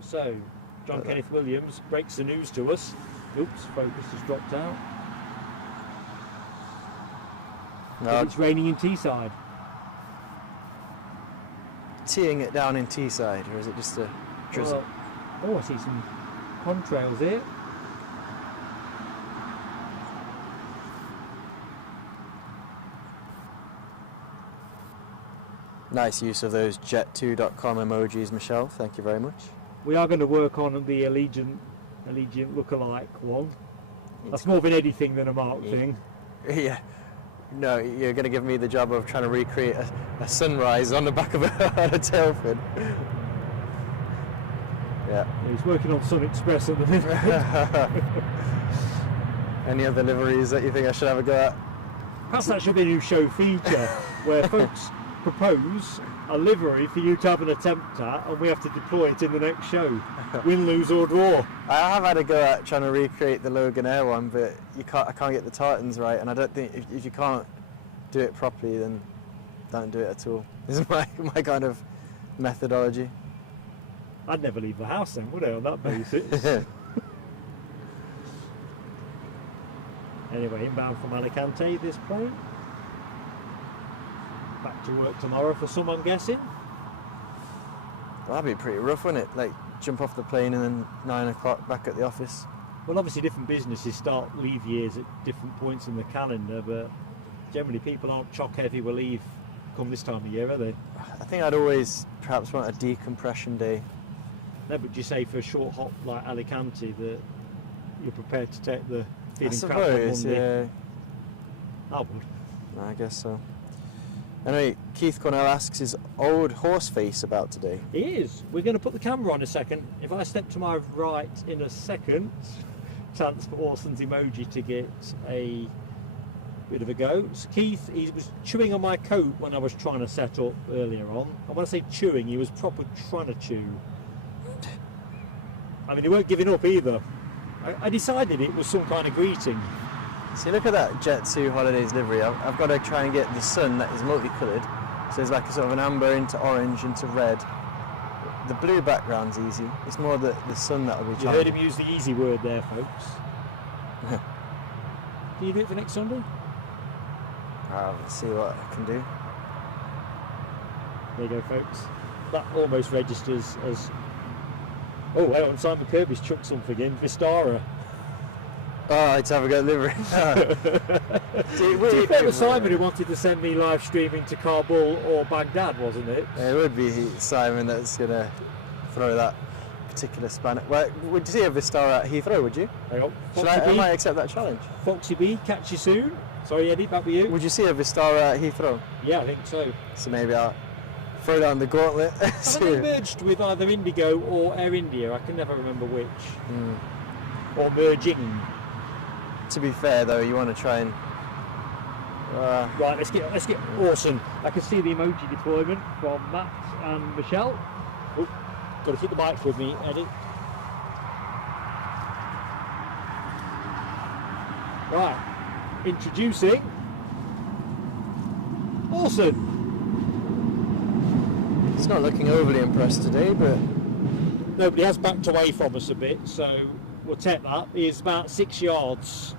So, John Kenneth Williams breaks the news to us. Oops, focus has dropped out. No, It's raining in Teesside. Teeing it down in Teesside, or is it just a drizzle? Well, I see some contrails here. Nice use of those jet2.com emojis, Michelle. Thank you very much. We are going to work on the Allegiant lookalike one. That's more of an Eddie thing than a Mark thing. Yeah. No, you're going to give me the job of trying to recreate a sunrise on the back of a tail fin. Yeah. He's working on Sun Express at the minute. Any other liveries that you think I should have a go at? Perhaps that should be a new show feature where folks propose a livery for you to have an attempt at, and we have to deploy it in the next show. Win, lose or draw. I have had a go at trying to recreate the Loganair one, but I can't get the tartans right, and I don't think if you can't do it properly, then don't do it at all. This is my kind of methodology. I'd never leave the house then, would I, on that basis? Anyway, inbound from Alicante, this plane. Back to work tomorrow for some, I'm guessing. Well, that'd be pretty rough, wouldn't it? Like, jump off the plane and then 9 o'clock back at the office. Well, obviously different businesses start leave years at different points in the calendar, but generally people aren't chock heavy with leave come this time of year, are they? I think I'd always perhaps want a decompression day. No, but do you say for a short hop like Alicante that you're prepared to take the feeling crap on suppose, Monday? yeah. I would. No, I guess so. Anyway, Keith Cornell asks, is old Horseface about today? It is. We're going to put the camera on a second. If I step to my right in a second, chance for Orson's emoji to get a bit of a go. So Keith, he was chewing on my coat when I was trying to set up earlier on. And when I say chewing, he was proper trying to chew. I mean, he weren't giving up either. I decided it was some kind of greeting. See, look at that Jet2 Holidays livery. I've got to try and get the sun that is multicoloured. So there's like a sort of an amber into orange into red. The blue background's easy. It's more the sun that will be You heard him use the easy word there, folks. Can you do it for next Sunday? Let's see what I can do. There you go, folks. That almost registers as... Oh, hang on, Simon Kirby's chucked something in. Vistara. Oh, let's have a go at livery. To be fair to Simon, who wanted to send me live streaming to Kabul or Baghdad, wasn't it? It would be Simon that's going to throw that particular spanner. Well, would you see a Vistara at Heathrow, would you? Hang on. I might accept that challenge. Foxy B, catch you soon. Sorry, Eddie, back with you. Would you see a Vistara at Heathrow? Yeah, I think so. So maybe I'll throw down the gauntlet. Haven't they merged with either Indigo or Aer India? I can never remember which. Or merging. To be fair, though, you want to try and... Right, let's get Orson. I can see the emoji deployment from Matt and Michelle. Oh, got to keep the mic with me, Eddie. Right, introducing Orson. He's not looking overly impressed today, but... Nobody has backed away from us a bit, so we'll take that. He's about 6 yards.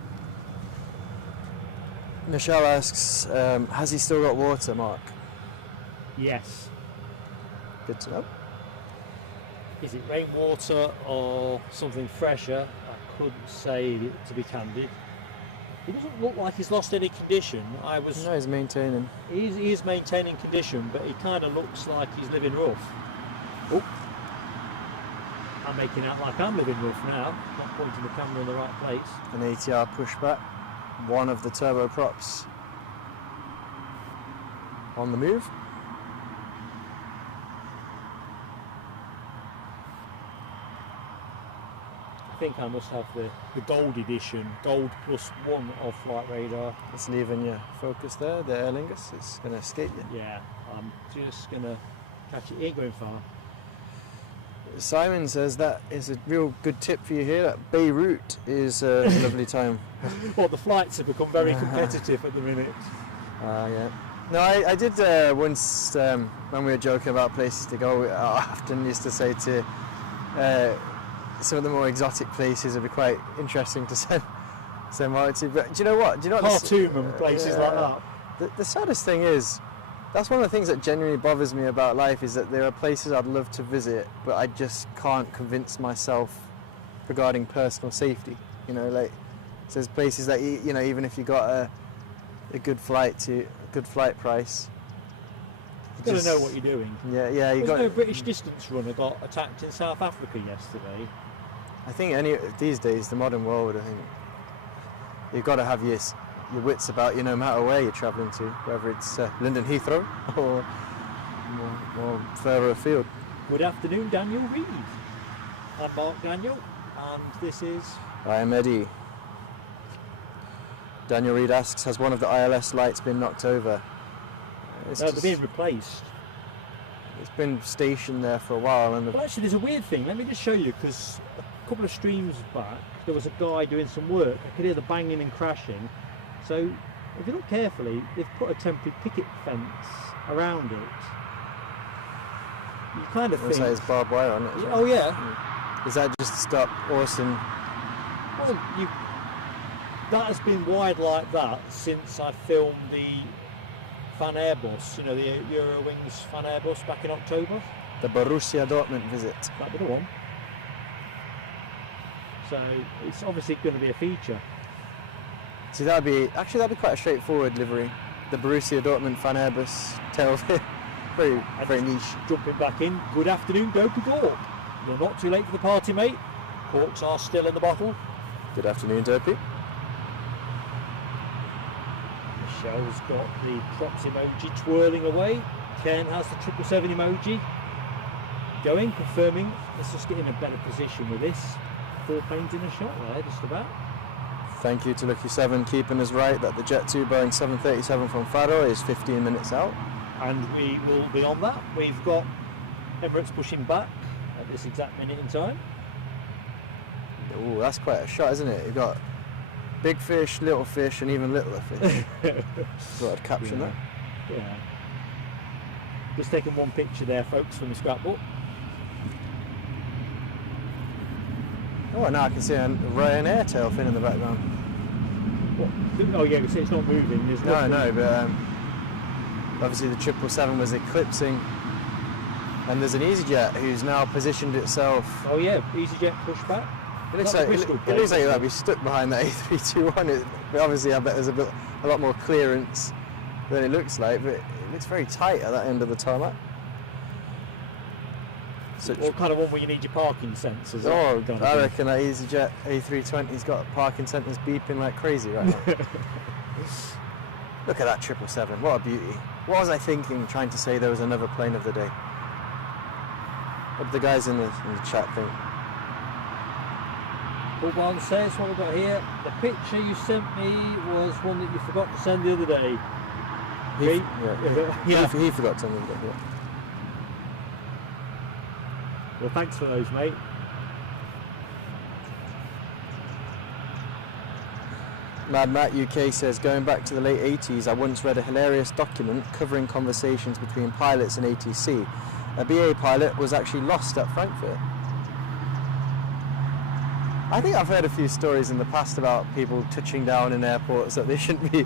Michelle asks, has he still got water, Mark? Yes. Good to know. Is it rainwater or something fresher? I couldn't say, to be candid. He doesn't look like he's lost any condition. No, he's maintaining. He is maintaining condition, but he kind of looks like he's living rough. Oh. I'm making out like I'm living rough now, not pointing the camera in the right place. An ATR pushback. One of the turboprops on the move. I think I must have the gold edition, gold +1 of Flight Radar. It's leaving your focus there, the Aer Lingus. It's going to escape you. Yeah, I'm just going to catch it. It ain't going far. Simon says that is a real good tip for you here. That Beirut is a lovely time. Well, the flights have become very competitive at the minute. Yeah. No, I did once when we were joking about places to go. I often used to say to some of the more exotic places would be quite interesting to send Mark to. But do you know what? Khartoum and places like that. The saddest thing is, that's one of the things that genuinely bothers me about life, is that there are places I'd love to visit, but I just can't convince myself regarding personal safety. So there's places that even if you got a good flight price, you've got to know what you're doing. Yeah. A British distance runner got attacked in South Africa yesterday. I think these days, the modern world, I think you've got to have your wits about you no matter where you're travelling to, whether it's London Heathrow or more further afield. Good afternoon, Daniel Reid. I'm Mark Daniel, and this is... I am Eddie. Daniel Reid asks, has one of the ILS lights been knocked over? They're being replaced. It's been stationed there for a while. Well, actually, there's a weird thing. Let me just show you, because a couple of streams back, there was a guy doing some work. I could hear the banging and crashing. So, if you look carefully, they've put a temporary picket fence around it. You kind of think... There's barbed wire on it. Oh, yeah. Is that just to stop Orson? Well, that has been wide like that since I filmed the fan Airbus, the Eurowings fan Airbus back in October. The Borussia Dortmund visit. That'd be the one. So it's obviously going to be a feature. See, that'd be quite a straightforward livery. The Borussia Dortmund fan Airbus tail fin. very niche. Jumping back in. Good afternoon, Dopey Cork. You're not too late for the party, mate. Corks are still in the bottle. Good afternoon, Dopey. Michelle's got the props emoji twirling away. Ken has the 777 emoji going, confirming. Let's just get in a better position with this. 4 planes in a shot there, just about. Thank you to Lucky 7 keeping us right that the Jet 2 Boeing 737 from Faro is 15 minutes out. And we will be on that. We've got Emirates pushing back at this exact minute in time. Oh, that's quite a shot, isn't it? You've got big fish, little fish, and even littler fish. So I'd caption that. Yeah. Just taking one picture there, folks, from the scrapbook. Oh, now I can see a Ryanair tail fin in the background. What? Oh yeah, you see it's not moving. There's no, but obviously the 777 was eclipsing, and there's an easyJet who's now positioned itself. Oh yeah, easyJet pushback. It looks like it might be stuck behind that A321. But obviously, I bet there's a lot more clearance than it looks like, but it looks very tight at that end of the tarmac. What kind of one where you need your parking sensors? I reckon that easyJet A320's got parking sensors beeping like crazy right now. Look at that 777, what a beauty. What was I thinking trying to say there was another plane of the day? What do the guys in the chat think? Paul Barnes says, what we've got here, the picture you sent me was one that you forgot to send the other day. He forgot to send the other day. Well, thanks for those, mate. Mad Matt UK says, going back to the late 80s, I once read a hilarious document covering conversations between pilots and ATC. A BA pilot was actually lost at Frankfurt. I think I've heard a few stories in the past about people touching down in airports that they shouldn't be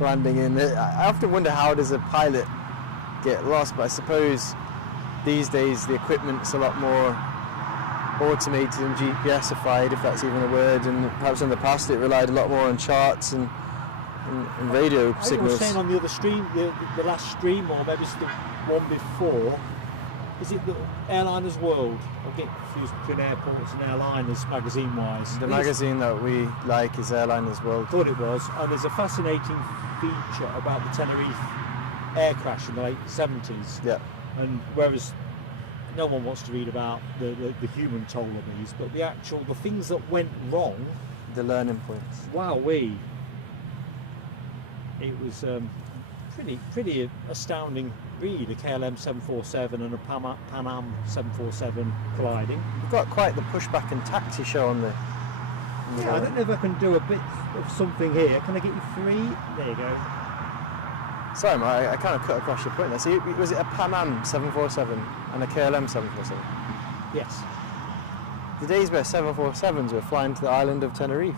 landing in. I often wonder, how does a pilot get lost? But I suppose these days the equipment's a lot more automated and GPSified, if that's even a word, and perhaps in the past it relied a lot more on charts and radio signals. I was saying on the other stream, the last stream, or maybe it's the one before, is it the Airliners World? I'll get confused between airports and airliners magazine-wise. The magazine that we like is Airliners World. I thought it was, and there's a fascinating feature about the Tenerife air crash in the late 70s. Yeah. And whereas no one wants to read about the human toll of these, but the things that went wrong, the learning points. Wowee! It was pretty astounding read. A KLM 747 and a Pan Am 747 colliding. You've got quite the pushback and taxi show on the. Yeah, I don't know if I can do a bit of something here. Can I get you 3? There you go. Sorry, mate, I kind of cut across your point there. So was it a Pan Am 747 and a KLM 747? Yes. The days where 747s were flying to the island of Tenerife.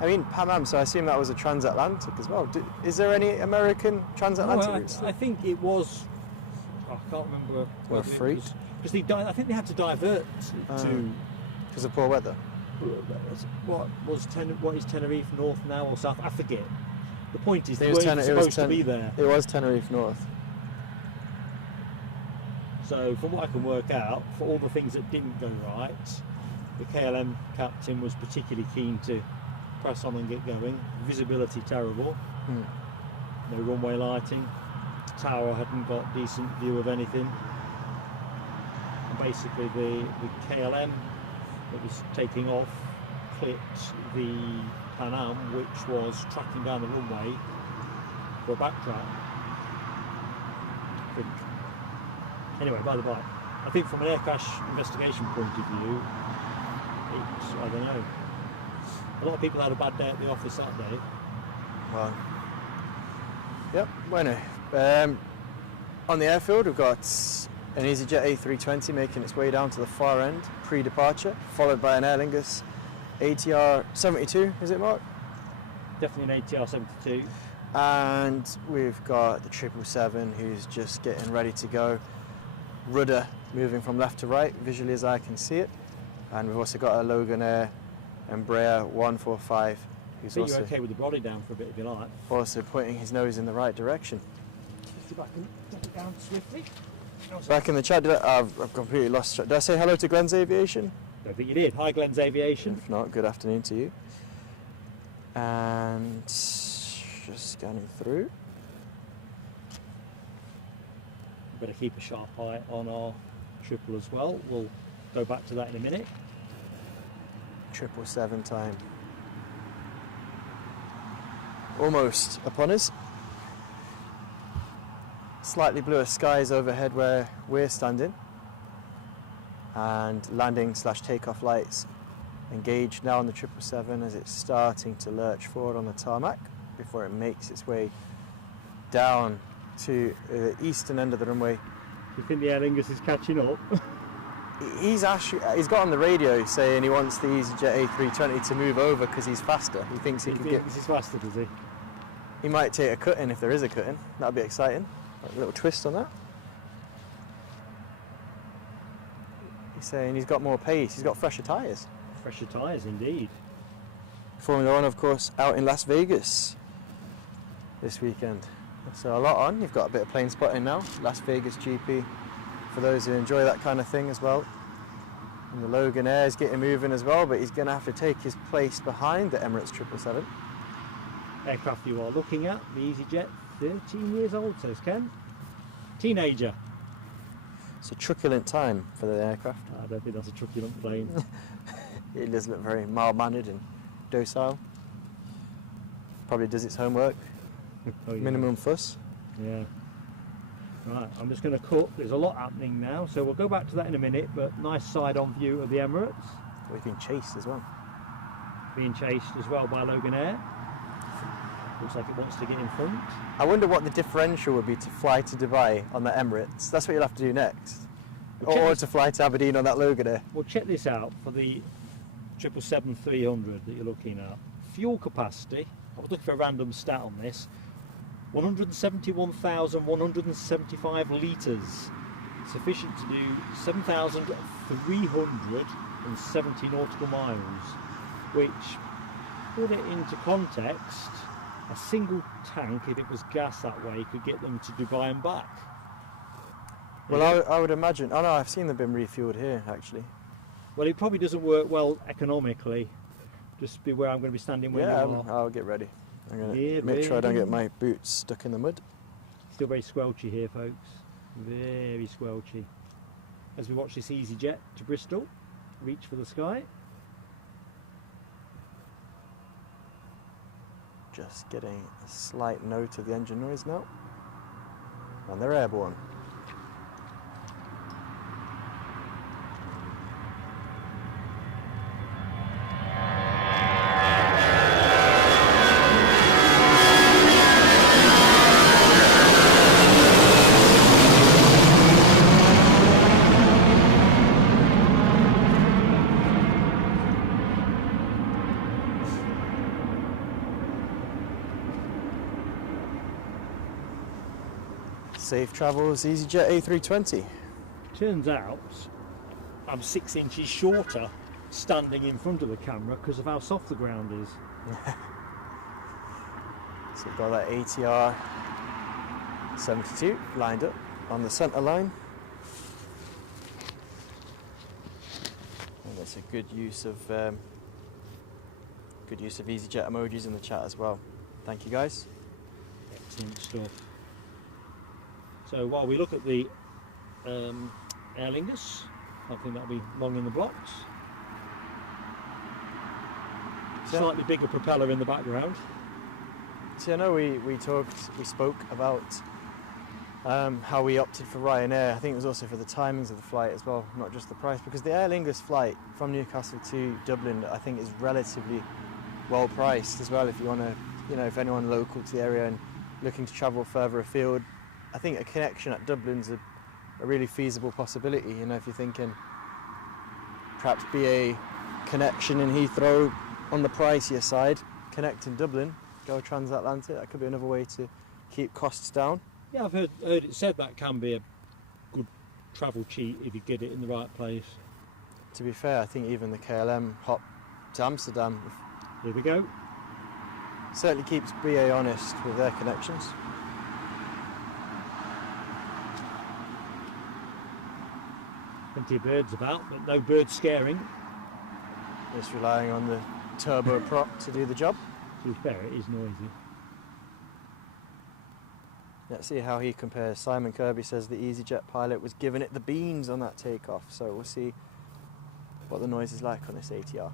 I mean, Pan Am, so I assume that was a transatlantic as well. Is there any American transatlantic routes? I think it was. I can't remember. Or freight? Because I think they had to divert to. Because of poor weather. What is Tenerife North now or South? I forget. The point is, they weren't supposed to be there. It was Tenerife North. So, from what I can work out, for all the things that didn't go right, the KLM captain was particularly keen to press on and get going. Visibility terrible. No runway lighting. Tower hadn't got decent view of anything. And basically, the KLM that was taking off clipped the Pan Am, which was tracking down the runway for a backtrack. Anyway, by the by, I think from an air crash investigation point of view, I don't know. A lot of people had a bad day at the office that day. Well, yep, bueno. On the airfield, we've got an easyJet A320 making its way down to the far end, pre-departure, followed by an Aer Lingus ATR 72, is it, Mark? Definitely an ATR 72. And we've got the 777 who's just getting ready to go. Rudder moving from left to right, visually as I can see it. And we've also got a Loganair Embraer 145 who's I think also you're okay with the body down for a bit if you like. also pointing his nose in the right direction. See if I can get it down swiftly. Back in the chat, I've completely lost track. Did I say hello to Glenn's Aviation? I think you did. Hi, Glenn's Aviation. If not, good afternoon to you. And just scanning through. Better keep a sharp eye on our triple as well. We'll go back to that in a minute. 777 time. Almost upon us. Slightly bluer skies overhead where we're standing. And landing / takeoff lights engaged now on the 777 as it's starting to lurch forward on the tarmac before it makes its way down to the eastern end of the runway. Do you think the Aer Lingus is catching up? He's got on the radio saying he wants the easyJet A320 to move over because he's faster. He thinks he can get. He's faster, does he? He might take a cut-in if there is a cut-in. That'd be exciting. A little twist on that. He's saying he's got more pace. He's got fresher tyres. Fresher tyres, indeed. Formula One, of course, out in Las Vegas this weekend. So a lot on. You've got a bit of plane spotting now. Las Vegas GP for those who enjoy that kind of thing as well. And the Loganair is getting moving as well, but he's going to have to take his place behind the Emirates 777. Aircraft you are looking at, the easyJet, 13 years old, says Ken. Teenager. It's a truculent time for the aircraft. I don't think that's a truculent plane. It does look very mild-mannered and docile. Probably does its homework. Oh, yeah. Minimum fuss. Yeah. Right, I'm just going to cut. There's a lot happening now, so we'll go back to that in a minute, but nice side-on view of the Emirates. We've been chased as well. Being chased as well by Loganair. Looks like it wants to get in front. I wonder what the differential would be to fly to Dubai on the Emirates. That's what you'll have to do next. Or to fly to Aberdeen on that Loganair. Well, check this out for the 777-300 that you're looking at. Fuel capacity, I was looking for a random stat on this, 171,175 litres, sufficient to do 7,370 nautical miles, which, put it into context, a single tank, if it was gas that way, could get them to Dubai and back. Well, I would imagine. Oh no, I've seen them been refueled here actually. Well, it probably doesn't work well economically. Just be where I'm going to be standing when you are. I'll get ready. I'm going to make sure I don't get my boots stuck in the mud. Still very squelchy here, folks. Very squelchy. As we watch this easyJet to Bristol, reach for the sky. Just getting a slight note of the engine noise now. And they're airborne. Safe travels, easyJet A320. Turns out I'm 6 inches shorter standing in front of the camera because of how soft the ground is. So we've got that ATR 72 lined up on the centre line. And that's a good use of easyJet emojis in the chat as well. Thank you guys. Excellent stuff. So while we look at the Aer Lingus, I think that'll be long in the blocks. Slightly bigger propeller in the background. So I know we spoke about how we opted for Ryanair. I think it was also for the timings of the flight as well, not just the price, because the Aer Lingus flight from Newcastle to Dublin I think is relatively well priced as well. If you want to, if anyone local to the area and looking to travel further afield, I think a connection at Dublin's a really feasible possibility. If you're thinking perhaps be a connection in Heathrow on the pricier side, connect in Dublin, go transatlantic, that could be another way to keep costs down. Yeah, I've heard it said that can be a good travel cheat if you get it in the right place. To be fair, I think even the KLM hop to Amsterdam, Here we go. certainly keeps BA honest with their connections. Plenty of birds about, but no birds scaring. Just relying on the turboprop to do the job. To be fair, it is noisy. Let's see how he compares. Simon Kirby says the easyJet pilot was giving it the beans on that takeoff, so we'll see what the noise is like on this ATR.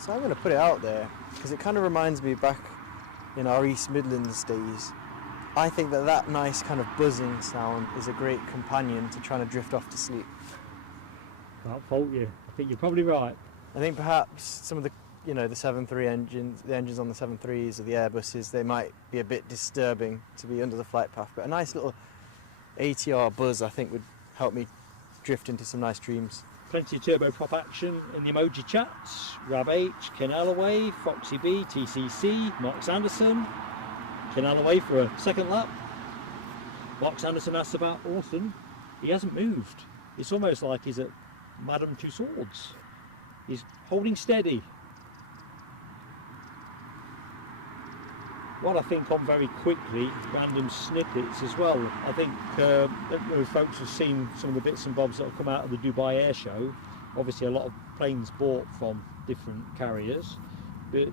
So I'm going to put it out there because it kind of reminds me back in our East Midlands days. I think that nice kind of buzzing sound is a great companion to trying to drift off to sleep. Can't fault you. I think you're probably right. I think perhaps some of the, the 737 engines, the engines on the 737s or the Airbuses, they might be a bit disturbing to be under the flight path. But a nice little ATR buzz, I think, would help me drift into some nice dreams. Plenty of turboprop action in the emoji chats. Rab H, Ken Alloway, Foxy B, TCC, Mark Sanderson. Ken Alloway for a second lap. Mark Sanderson asks about Orson. He hasn't moved. It's almost like he's at Madame Tussauds. He's holding steady. What I think on very quickly, random snippets as well. I think folks have seen some of the bits and bobs that have come out of the Dubai Air Show. Obviously a lot of planes bought from different carriers, but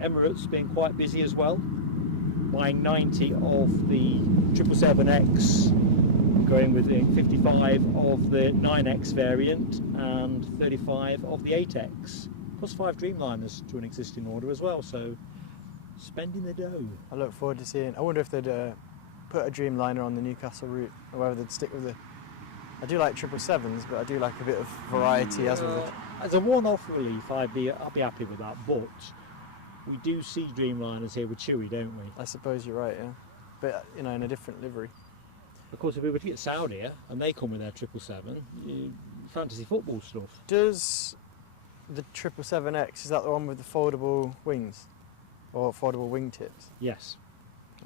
Emirates been quite busy as well, buying 90 of the 777X, going with 55 of the 9X variant and 35 of the 8X, plus 5 Dreamliners to an existing order as well. So spending the dough. I look forward to seeing. I wonder if they'd put a Dreamliner on the Newcastle route, or whether they'd stick with the. I do like 777s, but I do like a bit of variety as well. As a one-off relief, I'll be happy with that. But we do see Dreamliners here with Chewy, don't we? I suppose you're right, yeah. But in a different livery. Of course, if we were to get Saudi and they come with their 777, fantasy football stuff. Does the 777X, is that the one with the foldable wings? Or foldable wingtips? Yes.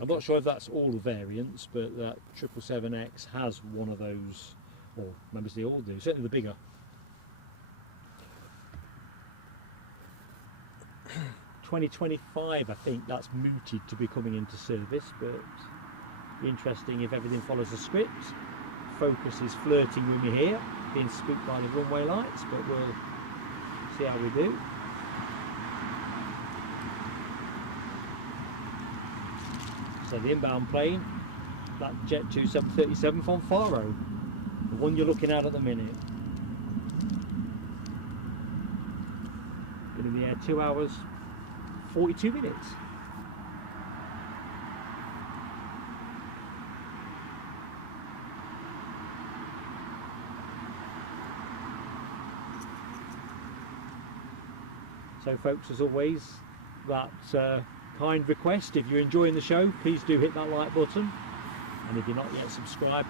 I'm not sure if that's all the variants, but that 777X has one of those, or members they all do, certainly the bigger. 2025, I think that's mooted to be coming into service, but be interesting if everything follows the script. Focus is flirting with me here, being spooked by the runway lights, but we'll see how we do. So the inbound plane, that Jet 2 737 from Faro, the one you're looking at the minute. Been in the air 2 hours, 42 minutes. So folks, as always, that kind request, if you're enjoying the show, please do hit that like button, and if you're not yet subscribed,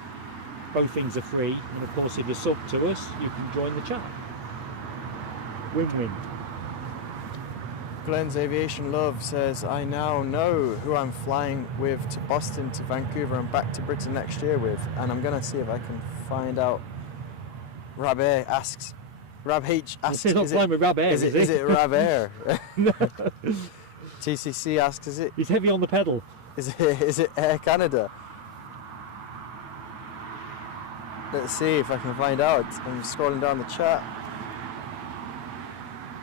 both things are free, and of course if you're sub to us, you can join the chat. Win-win. Glenn's Aviation Love says, I now know who I'm flying with to Boston, to Vancouver and back to Britain next year with, and I'm going to see if I can find out. Rab H asks, Is it Rab Air? No. TCC asks, is it? He's heavy on the pedal. Is it Air Canada? Let's see if I can find out. I'm scrolling down the chat.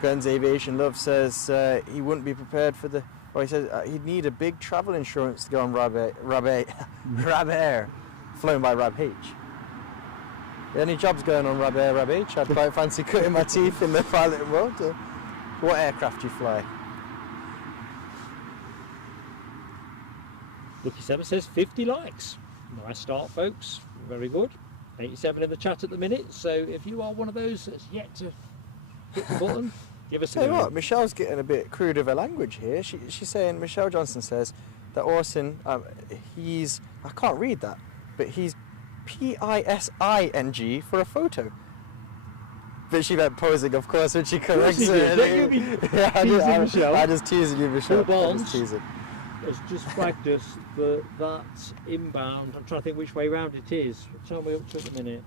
Glenn's Aviation Love says he wouldn't be prepared for the. Or he says he'd need a big travel insurance to go on Rab Air, flown by Rab H. Any jobs going on Rab Air, Rab H? I'd quite fancy cutting my teeth in the pilot mode. What aircraft do you fly? Lucky 7 says 50 likes. Nice start, folks. Very good. 87 in the chat at the minute. So if you are one of those that's yet to hit the button, give us a Tell you what, Michelle's getting a bit crude of her language here. She's saying, Michelle Johnson says that Orson, he's, I can't read that, but he's PISING for a photo. But she meant posing, of course, when she corrects it. I just teasing you, Michelle. Barnes has just flagged us that inbound. I'm trying to think which way round it is. What time are we up to at the minute?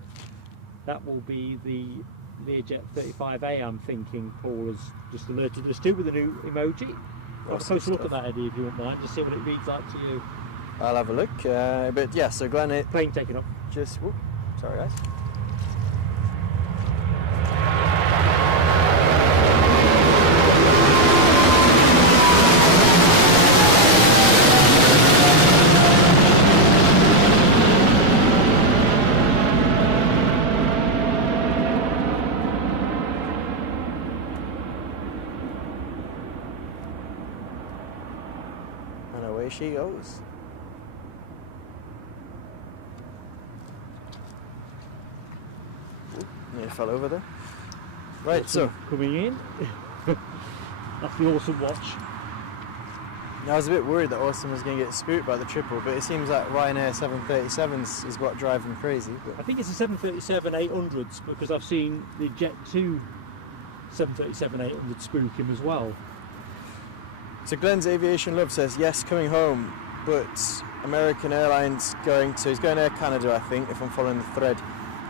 That will be the Learjet 35A, I'm thinking. Paul has just alerted us to with a new emoji. I'll supposed to look at that, Eddie, if you wouldn't mind, just see what it reads like to you. I'll have a look. But yeah, so Glenn, plane taking off. Just, whoop, sorry guys. And away she goes. Nearly fell over there. Right, so coming in. That's the Awesome watch. I was a bit worried that Austin was going to get spooked by the triple, but it seems like Ryanair 737s is what drives them crazy. But I think it's the 737-800s, because I've seen the Jet 2 737-800 spook him as well. So Glenn's Aviation Love says, yes, coming home, but American Airlines he's going to Air Canada, I think, if I'm following the thread,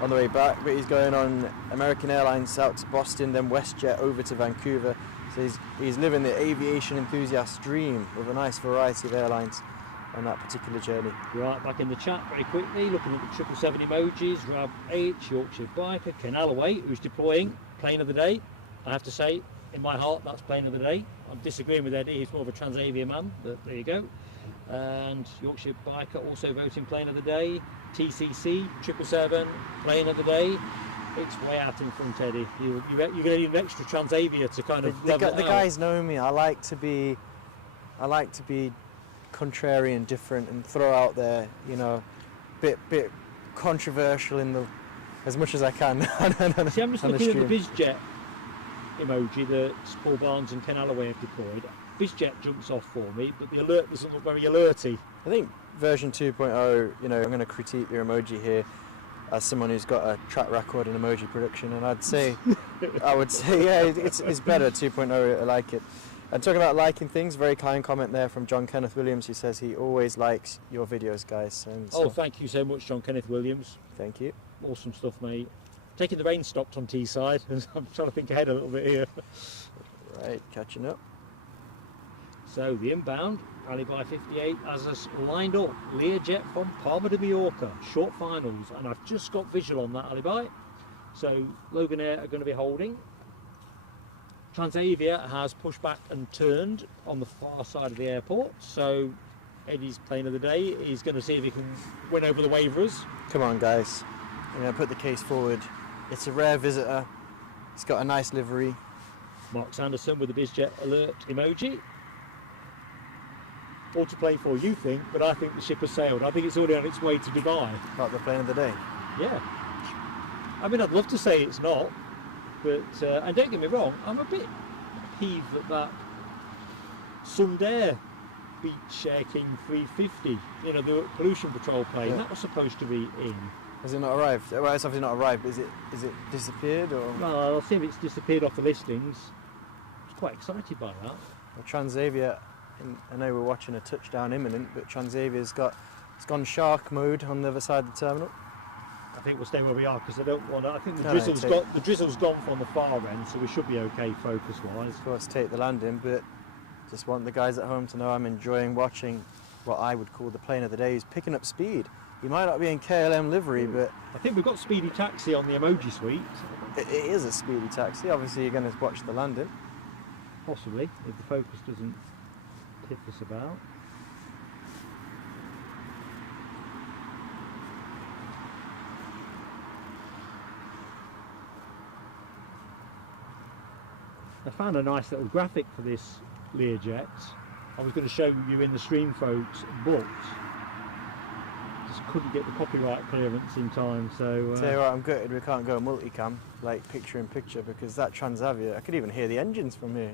on the way back, but he's going on American Airlines out to Boston, then WestJet over to Vancouver. So he's living the aviation enthusiast dream with a nice variety of airlines on that particular journey. Right, back in the chat very quickly, looking at the 777 emojis. Rab H, Yorkshire Biker, Ken Alloway, who's deploying, plane of the day. I have to say, in my heart, that's plane of the day. I'm disagreeing with Eddie, he's more of a Transavia man, but there you go. And Yorkshire Biker also voting plane of the day. TCC 777 plane of the day. It's way out in front, Eddie. You're going to need an extra Transavia to kind of the guys know me. I like to be contrarian, different, and throw out there, bit controversial in the as much as I can. See, I'm just looking at the BizJet emoji that Paul Barnes and Ken Alloway have deployed. BizJet jumps off for me, but the alert doesn't look very alerty. I think version 2.0, I'm going to critique your emoji here as someone who's got a track record in emoji production, and I would say, yeah, it's better 2.0. I like it. And talking about liking things, very kind comment there from John Kenneth Williams, who says he always likes your videos, guys. And so, thank you so much, John Kenneth Williams. Thank you. Awesome stuff, mate. Taking the rain stopped on Teesside. I'm trying to think ahead a little bit here. Right, catching up. So the inbound, Alibi 58 has us lined up. Learjet from Palma de Mallorca, short finals, and I've just got visual on that Alibi. So Loganair are going to be holding. Transavia has pushed back and turned on the far side of the airport. So Eddie's plane of the day. He's going to see if he can win over the waverers. Come on, guys. I'm going to put the case forward. It's a rare visitor. It's got a nice livery. Mark Sanderson with the BizJet alert emoji. All to play for, you think, but I think the ship has sailed. I think it's already on its way to Dubai. Not the plane of the day. Yeah. I mean, I'd love to say it's not, but, and don't get me wrong, I'm a bit peeved that Sundair Beach Air King 350, you know, the pollution patrol plane, that was supposed to be in. Has it not arrived? Well, it's obviously not arrived. Is it disappeared or? Well, I'll see if it's disappeared off the listings. I was quite excited by that. Well, Transavia, I know we're watching a touchdown imminent, but Transavia's gone shark mode on the other side of the terminal. I think we'll stay where we are because I don't want to. I think the No, drizzle's gone from the far end, so we should be okay focus-wise. Of course, take the landing, but just want the guys at home to know I'm enjoying watching what I would call the plane of the day. He's picking up speed. He might not be in KLM livery, but I think we've got Speedy Taxi on the emoji suite. it is a speedy taxi. Obviously, you're going to watch the landing. Possibly, if the focus doesn't piff us about. I found a nice little graphic for this Learjet. I was going to show you in the stream, folks, but just couldn't get the copyright clearance in time. So Tell you what, I'm gutted we can't go multicam, like picture in picture, because that Transavia, I could even hear the engines from here.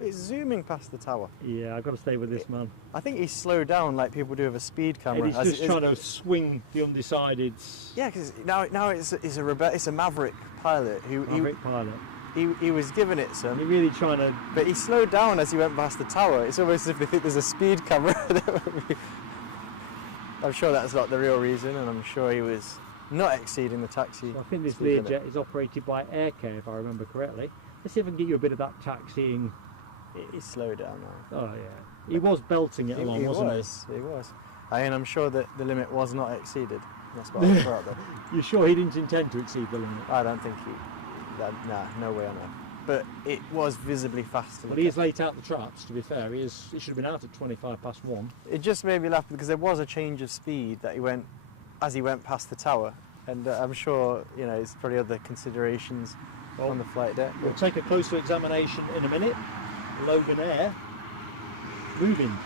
It's zooming past the tower. yeah, I've got to stay with this man. I think he's slowed down like people do with a speed camera. And he's just trying to swing the undecideds. Yeah, because now it's a Maverick pilot who Maverick pilot. he was giving it You're some, really trying to. but he slowed down as he went past the tower. It's almost as if they think there's a speed camera. I'm sure that's not the real reason, and I'm sure he was not exceeding the taxi. So I think this speed limit. Learjet is operated by AirCare, if I remember correctly. Let's see if I can get you a bit of that taxiing. He's slowed down now. Oh yeah, he was belting it along, wasn't he? He was. And I'm sure that the limit was not exceeded. That's what I thought. You're sure he didn't intend to exceed the limit? I don't think he. Nah, no way on earth. But it was visibly faster. But he is late out the traps, to be fair. He should have been out at 1:25. It just made me laugh because there was a change of speed that he went as he went past the tower, and I'm sure it's probably other considerations on the flight deck. We'll take a closer examination in a minute. Loganair moving.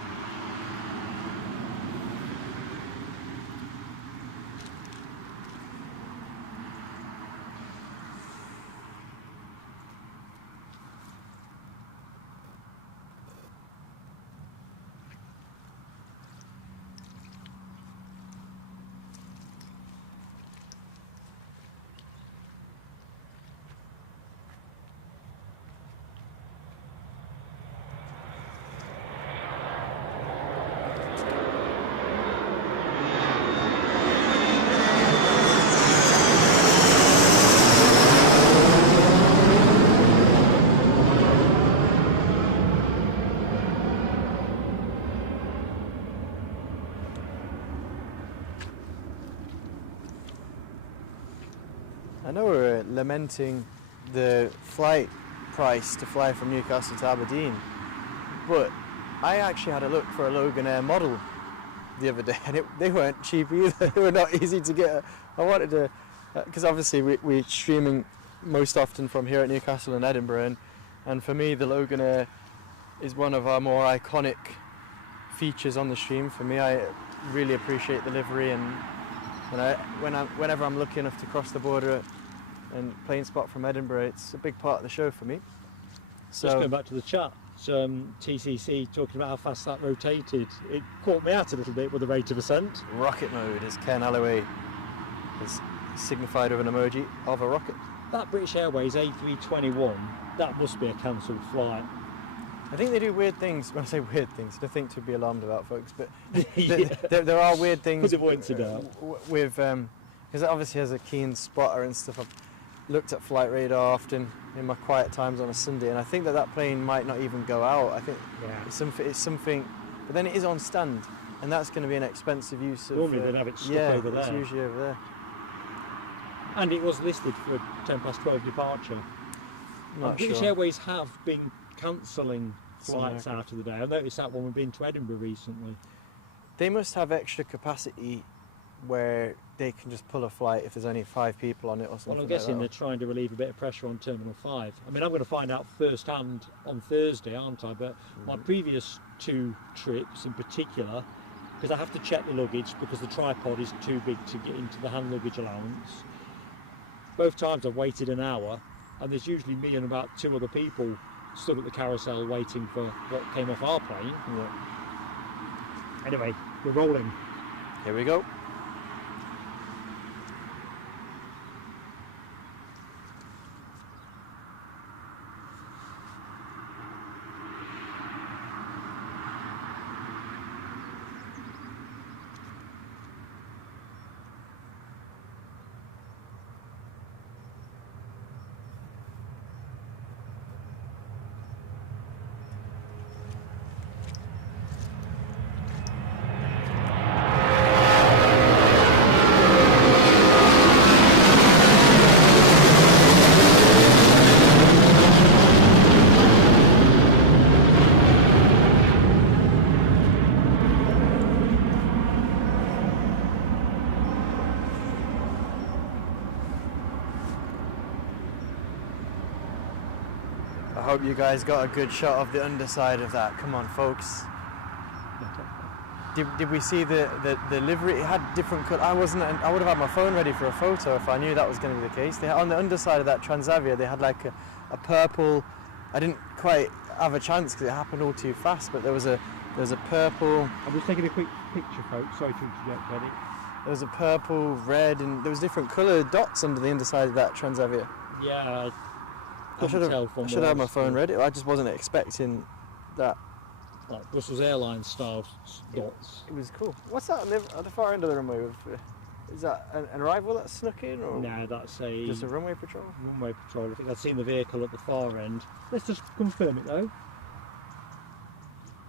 I know we're lamenting the flight price to fly from Newcastle to Aberdeen, but I actually had a look for a Loganair model the other day, and they weren't cheap either. They were not easy to get. I wanted to, because obviously we're streaming most often from here at Newcastle and Edinburgh, and for me the Loganair is one of our more iconic features on the stream. For me, I really appreciate the livery, and whenever I'm lucky enough to cross the border and plane spot from Edinburgh, it's a big part of the show for me. So Just going back to the chat, TCC talking about how fast that rotated. It caught me out a little bit with the rate of ascent. rocket mode, as Ken Alloway has signified with an emoji of a rocket. That British Airways A321, that must be a cancelled flight. I think they do weird things. When I say weird things, nothing to be alarmed about, folks, but Yeah. there are weird things Put it points it out. with because it obviously has a keen spotter and stuff. I've looked at flight radar often, in my quiet times on a Sunday, and I think that plane might not even go out. I think it's something, but then it is on stand, and that's going to be an expensive use of... Normally they'd have it stuck over there. Yeah, it's usually over there. And it was listed for a 12 departure. British Airways have been cancelling flights out of the day. I've noticed that when we've been to Edinburgh recently. They must have extra capacity where they can just pull a flight if there's only 5 people on it or something. Well, I'm guessing they're trying to relieve a bit of pressure on Terminal 5. I mean, I'm going to find out first hand on Thursday, aren't I? But my previous 2 trips in particular, because I have to check the luggage because the tripod is too big to get into the hand luggage allowance. Both times I've waited an hour, and there's usually me and about 2 other people stood at the carousel waiting for what came off our plane. Anyway, we're rolling. Here we go. I hope you guys got a good shot of the underside of that. Come on, folks. Did we see the livery? It had different colours. I would have had my phone ready for a photo if I knew that was going to be the case. They had, on the underside of that Transavia, they had like a purple. I didn't quite have a chance because it happened all too fast. But there was a purple. I'm just taking a quick picture, folks. Sorry to interject, Eddie. There was a purple, red, and there was different coloured dots under the underside of that Transavia. Yeah. I should have had my phone ready. I just wasn't expecting that. Like Brussels Airlines style dots. It was cool. What's that at the far end of the runway? Is that an arrival that snuck in, or no? That's just a runway patrol. Runway patrol. I think I've seen the vehicle at the far end. Let's just confirm it though,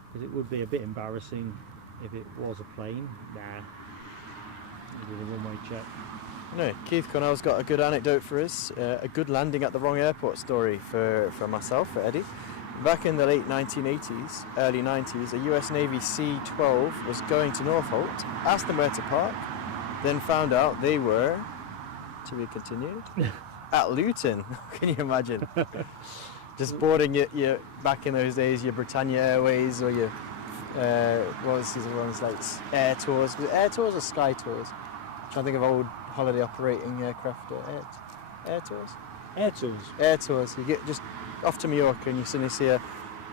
because it would be a bit embarrassing if it was a plane. Nah, it was a runway check. No, Keith Connell's got a good anecdote for us. A good landing at the wrong airport story for myself, for Eddie. Back in the late 1980s, early 90s, a US Navy C-12 was going to Norfolk, asked them where to park, then found out they were, to be continued, at Luton. Can you imagine? Just boarding your back in those days, your Britannia Airways or your, what was these ones like Air Tours? Was it Air Tours or Sky Tours? I'm trying to think of old holiday operating aircraft. Air Tours? Air Tours. Air Tours. You get just off to Mallorca and you suddenly see a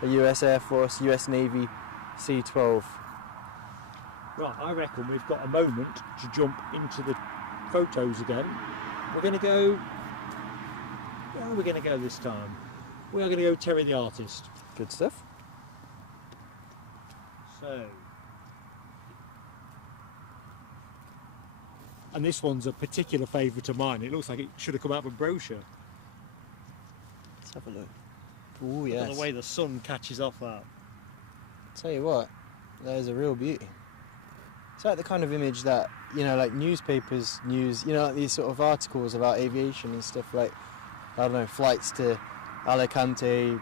US Air Force, US Navy C-12. Right, I reckon we've got a moment to jump into the photos again. We're going to go... Where are we going to go this time? We are going to go Terry the Artist. Good stuff. So... And this one's a particular favourite of mine. It looks like it should have come out of a brochure. Let's have a look. Oh yes. The way the sun catches off that. Tell you what, there's a real beauty. It's like the kind of image that, you know, like newspapers, like these sort of articles about aviation and stuff, like, I don't know, flights to Alicante,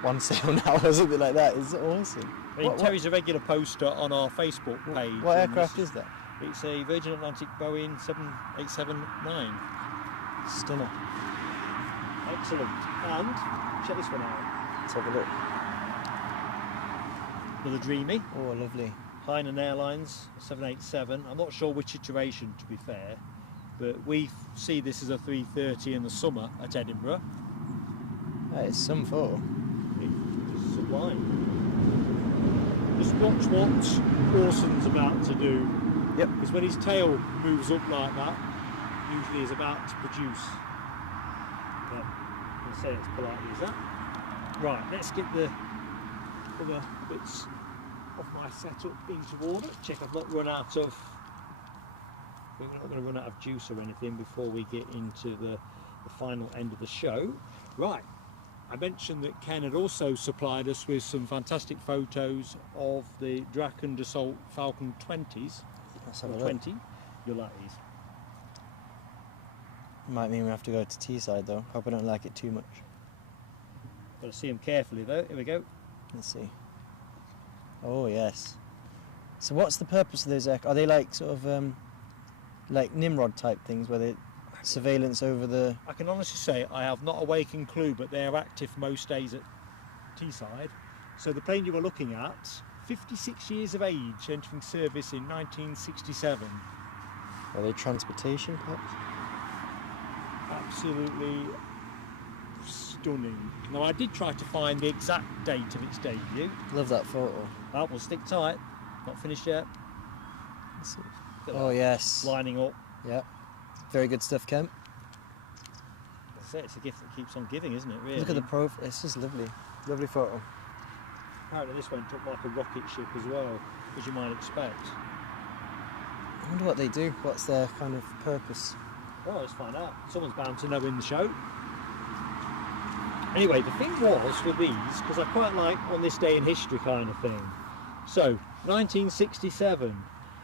one sail now or something like that. It's awesome. I mean, Terry's a regular poster on our Facebook page. What aircraft is that? It's a Virgin Atlantic Boeing 7879. Stunner. Excellent. And check this one out. Let's have a look. Another Dreamy. Oh, lovely. Hainan Airlines 787. I'm not sure which iteration, to be fair, but we see this as a 330 in the summer at Edinburgh. That is some photo. It's sublime. Just watch what Orson's about to do. Yep. Because when his tail moves up like that, usually he's about to produce. But I'll say it as politely as that. Right, let's get the other bits of my setup into order. Check I've not run out of... We're not going to run out of juice or anything before we get into the final end of the show. Right. I mentioned that Ken had also supplied us with some fantastic photos of the Draken Dassault Falcon 20s. Let's have a Or look. 20. You'll like these. Might mean we have to go to Teesside though. Hope I don't like it too much. Got to see them carefully though. Here we go. Let's see. Oh yes. So what's the purpose of those aircraft? Are they like sort of like Nimrod type things where they surveillance over the... I can honestly say I have not a waking clue, but they are active most days at Teesside. So the plane you were looking at, 56 years of age, entering service in 1967. Are they transportation perhaps? Absolutely stunning. Now I did try to find the exact date of its debut. Love that photo. That will stick tight. Not finished yet. Let's see. Look at Oh that. yes. Lining up. Yeah. Very good stuff, Kemp. That's it. It's a gift that keeps on giving, isn't it? Really. Look at the profile. It's just lovely. Lovely photo. Apparently this went up like a rocket ship as well, as you might expect. I wonder what they do. What's their kind of purpose? Well, let's find out. Someone's bound to know in the show. Anyway, the thing was with these, because I quite like on this day in history kind of thing. So, 1967,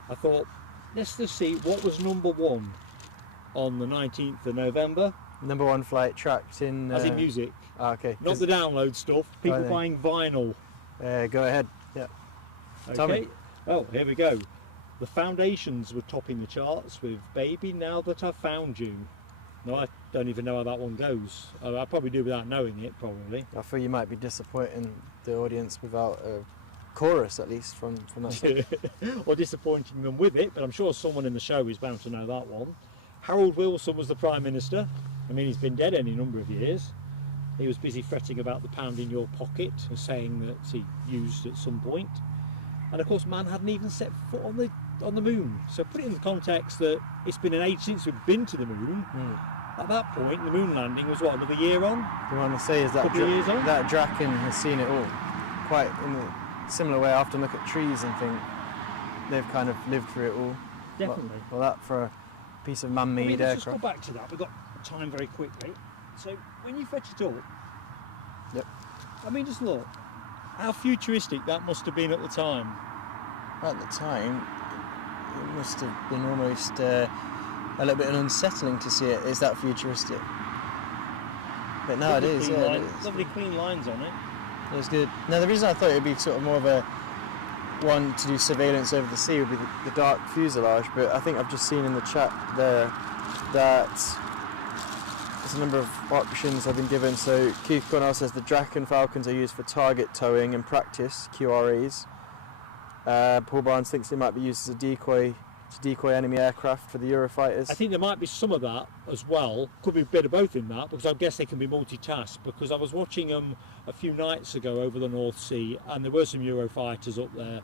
I thought, let's just see what was number one on the 19th of November. Number one flight tracked in... As in music. Okay. Not the download stuff, people buying vinyl. Go ahead. Yeah. Okay. Tell me. Oh, here we go. The Foundations were topping the charts with Baby Now That I've Found You. No, I don't even know how that one goes. I probably do without knowing it, probably. I feel you might be disappointing the audience without a chorus, at least, from that song. Or disappointing them with it, but I'm sure someone in the show is bound to know that one. Harold Wilson was the Prime Minister. I mean, he's been dead any number of years. He was busy fretting about the pound in your pocket, and saying that he used at some point. And of course, man hadn't even set foot on the moon. So put it in the context that it's been an age since we've been to the moon. At that point, the moon landing was what, another year on? You want to say is that Couple of years on? that Draken has seen it all. Quite in a similar way, I often look at trees and think they've kind of lived through it all. Definitely. Well, that for a piece of man-made Let's just aircraft. go back to that. We've got time very quickly. So when you fetch it up, Yep. I mean, just look how futuristic that must have been at the time. At the time, it must have been almost a little bit unsettling to see it. Is that futuristic? But nowadays, Lovely clean yeah, line- it is. lovely clean lines on it. It was good. Now, the reason I thought it would be sort of more of a one to do surveillance over the sea would be the dark fuselage, but I think I've just seen in the chat there that there's a number of options I've been given. So Keith Cornell says the Draken Falcons are used for target towing in practice, QRAs. Paul Barnes thinks they might be used as a decoy to decoy enemy aircraft for the Eurofighters. I think there might be some of that as well. Could be a bit of both in that, because I guess they can be multitasked. Because I was watching them a few nights ago over the North Sea, and there were some Eurofighters up there.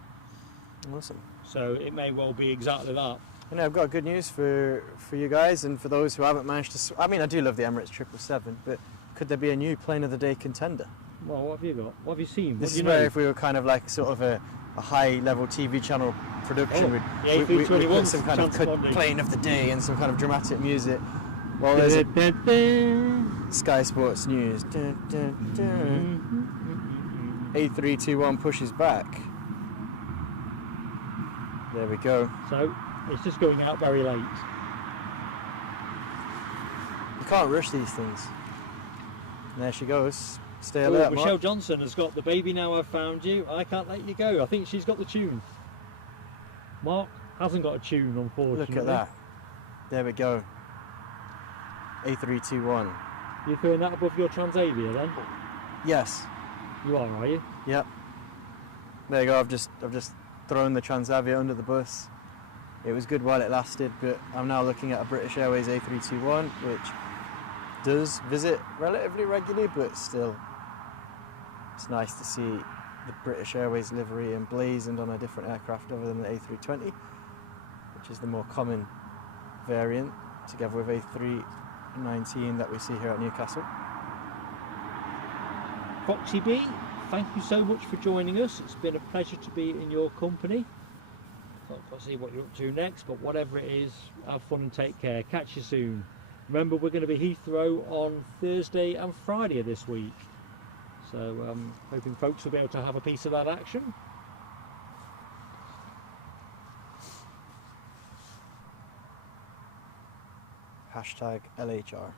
Awesome. So it may well be exactly that. And I've got good news for you guys and for those who haven't managed to... I mean, I do love the Emirates 777, but could there be a new plane of the day contender? Well, what have you got? What have you seen? This What is do you where know? if we were kind of like sort of a high-level TV channel production, the we'd A321 put some kind of transponding. plane of the day and some kind of dramatic music. Well, there's Sky Sports News. A321 pushes back. There we go. So it's just going out very late. You can't rush these things. And there she goes. Stay Oh, alert, Michelle Mark. Johnson has got the Baby Now I've Found You. I Can't Let You Go. I think she's got the tune. Mark hasn't got a tune, unfortunately. Look at that. There we go. A321. You're throwing that above your Transavia then? Yes. You are you? Yep. There you go. I've just thrown the Transavia under the bus. It was good while it lasted, but I'm now looking at a British Airways A321, which does visit relatively regularly, but still, it's nice to see the British Airways livery emblazoned on a different aircraft other than the A320, which is the more common variant, together with A319 that we see here at Newcastle. Foxy B, thank you so much for joining us. It's been a pleasure to be in your company. Not quite see what you're up to next, but whatever it is, have fun and take care. Catch you soon. Remember, we're going to be Heathrow on Thursday and Friday of this week. So hoping folks will be able to have a piece of that action. Hashtag LHR.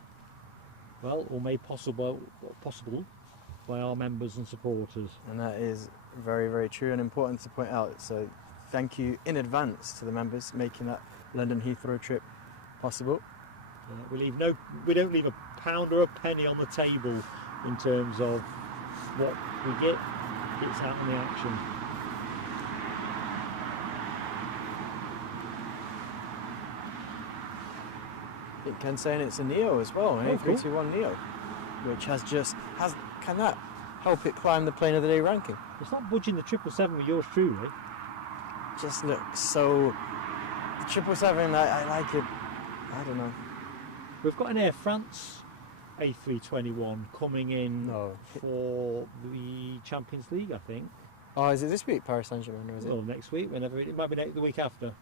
Well, all made possible by our members and supporters. And that is very, very true and important to point out. So thank you in advance to the members making that London Heathrow trip possible. We don't leave a pound or a penny on the table in terms of what we get. It's out in the action. I think Ken's saying it's a Neo as well, an Oh, cool. A321 Neo, which can that help it climb the plane of the day ranking? It's not budging the 777 with yours truly. Just looks so. The 777, I like it. I don't know. We've got an Air France A321 coming in for the Champions League, I think. Oh, is it this week, Paris Saint-Germain, or is it? Well, next week, whenever it might be the week after.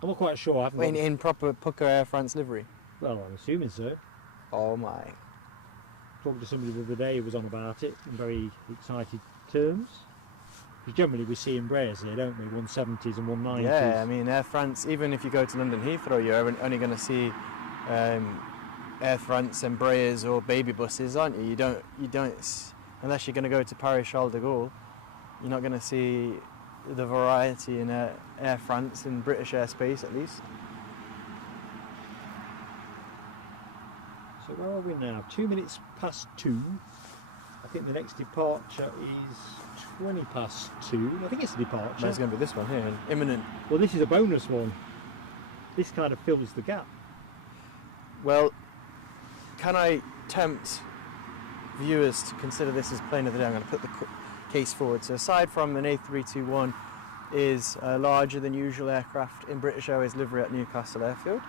I'm not quite sure. I haven't got In proper Pucker Air France livery. Well, I'm assuming so. Oh my. Talking to somebody the other day who was on about it in very excited terms. Because generally we see Embraers here, don't we? 170s and 190s. Yeah, I mean Air France. Even if you go to London Heathrow, you're only going to see Air France, Embraers, or baby buses, aren't you? You don't, unless you're going to go to Paris Charles de Gaulle. You're not going to see the variety in Air France and British airspace, at least. So where are we now? 2 minutes past 2. I think the next departure is 20 past 2. I think it's a departure. There's going to be this one here, imminent. Well, this is a bonus one. This kind of fills the gap. Well, can I tempt viewers to consider this as plane of the day? I'm going to put the case forward. So aside from an A321 is a larger than usual aircraft in British Airways livery at Newcastle Airfield,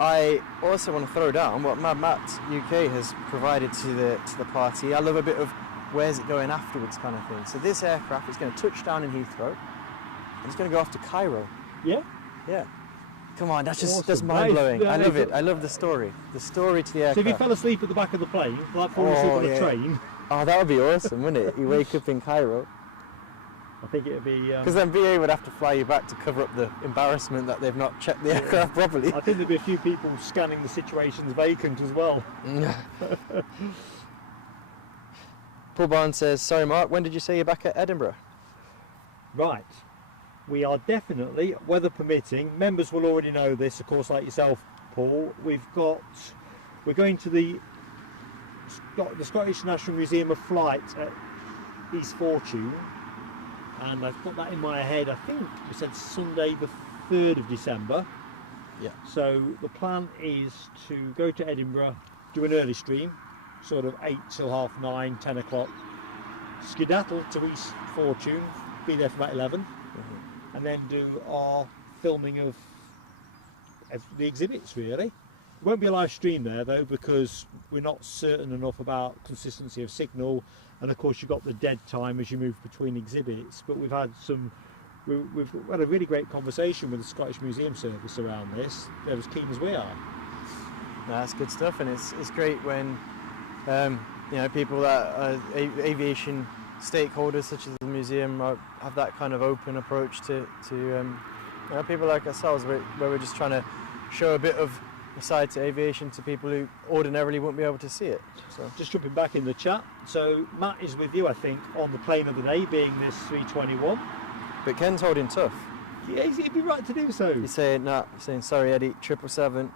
I also want to throw down what Mad Matt UK has provided to the party. I love a bit of where's it going afterwards kind of thing. So this aircraft is going to touch down in Heathrow and it's going to go off to Cairo. Yeah? Yeah. Come on, that's Awesome. That's mind-blowing. I love it. I love the story. The story to the aircraft. So if you fell asleep at the back of the plane, like falling asleep on a train... Oh, that would be awesome, wouldn't it? You wake up in Cairo. I think it would be... Because then BA would have to fly you back to cover up the embarrassment that they've not checked the aircraft properly. I think there'd be a few people scanning the situations vacant as well. Paul Barnes says, sorry Mark, when did you say you're back at Edinburgh? Right. We are definitely, weather permitting, members will already know this, of course, like yourself, Paul. We're going to the Scottish National Museum of Flight at East Fortune, and I've got that in my head. I think we said Sunday the 3rd of December. Yeah. So the plan is to go to Edinburgh, do an early stream, sort of 8 till 9:30, 10 o'clock, skedaddle to East Fortune, be there for about 11, and then do our filming of the exhibits, really. There won't be a live stream there though, because we're not certain enough about consistency of signal, and of course you've got the dead time as you move between exhibits. But we've had a really great conversation with the Scottish Museum Service around this. They're as keen as we are. No, that's good stuff, and it's great when people that are aviation stakeholders such as the museum have that kind of open approach to people like ourselves, where we're just trying to show a bit of a side to aviation to people who ordinarily wouldn't be able to see it. So just jumping back in the chat, so Matt is with you, I think, on the plane of the day, being this 321. But Ken's holding tough. Yeah, he'd be right to do so. He's saying sorry Eddie, 777.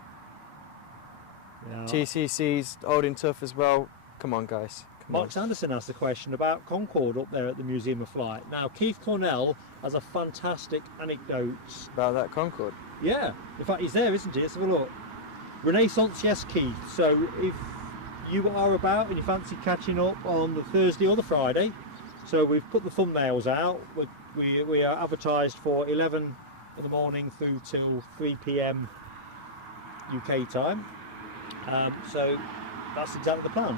Yeah. TCC's holding tough as well. Come on guys. Mark Sanderson asked a question about Concorde up there at the Museum of Flight. Now, Keith Cornell has a fantastic anecdote about that Concorde. Yeah, in fact he's there, isn't he? Let's have a look. Renaissance, yes Keith. So if you are about and you fancy catching up on the Thursday or the Friday, so we've put the thumbnails out. We are advertised for 11 in the morning through till 3 PM UK time. So that's exactly the plan.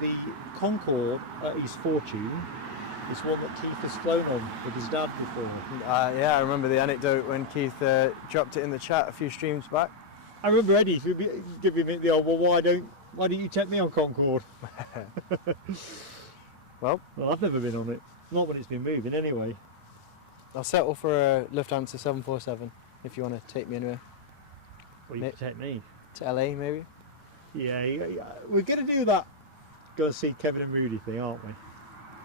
The Concorde at East Fortune is one that Keith has flown on with his dad before. Yeah, I remember the anecdote when Keith dropped it in the chat a few streams back. I remember Eddie giving me the old, well, why don't you take me on Concorde? Well, I've never been on it. Not when it's been moving, anyway. I'll settle for a Lufthansa 747 if you want to take me anywhere. Well, you can take me. To LA, maybe? Yeah, we're going to do that. Go and see Kevin and Rudy thing, aren't we?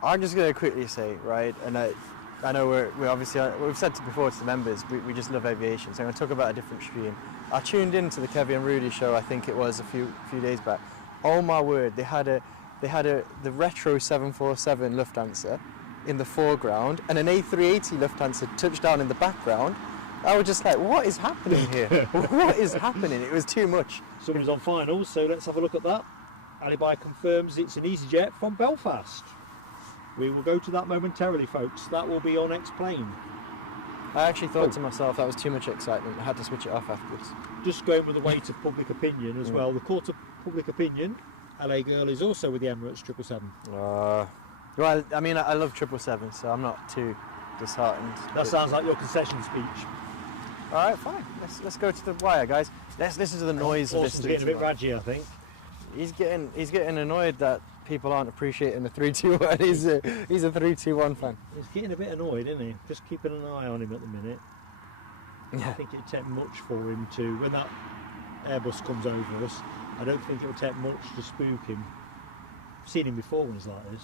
I'm just going to quickly say, right, and I know we're obviously, we've said before to the members, we just love aviation, so I'm going to talk about a different stream. I tuned into the Kevin and Rudy show, I think it was a few days back. Oh my word, they had the retro 747 Lufthansa in the foreground and an A380 Lufthansa touchdown in the background. I was just like, what is happening here? What is happening? It was too much. Someone's on finals, so let's have a look at that. Alibi confirms it's an easyJet from Belfast. We will go to that momentarily, folks. That will be on X-Plane. I actually thought to myself that was too much excitement. I had to switch it off afterwards. Just going with the weight of public opinion as well. The court of public opinion, LA Girl is also with the Emirates 777. Well, I mean, I love 777, so I'm not too disheartened. That sounds like your concession speech. All right, fine. Let's go to the wire, guys. Let's listen to the noise of this. He's getting a bit raggy, I think. He's getting annoyed that people aren't appreciating the 321. He's a 321 fan. He's getting a bit annoyed, isn't he? Just keeping an eye on him at the minute. Yeah. I think it'd take much for him to, when that Airbus comes over us, I don't think it would take much to spook him. I've seen him before when he's like this.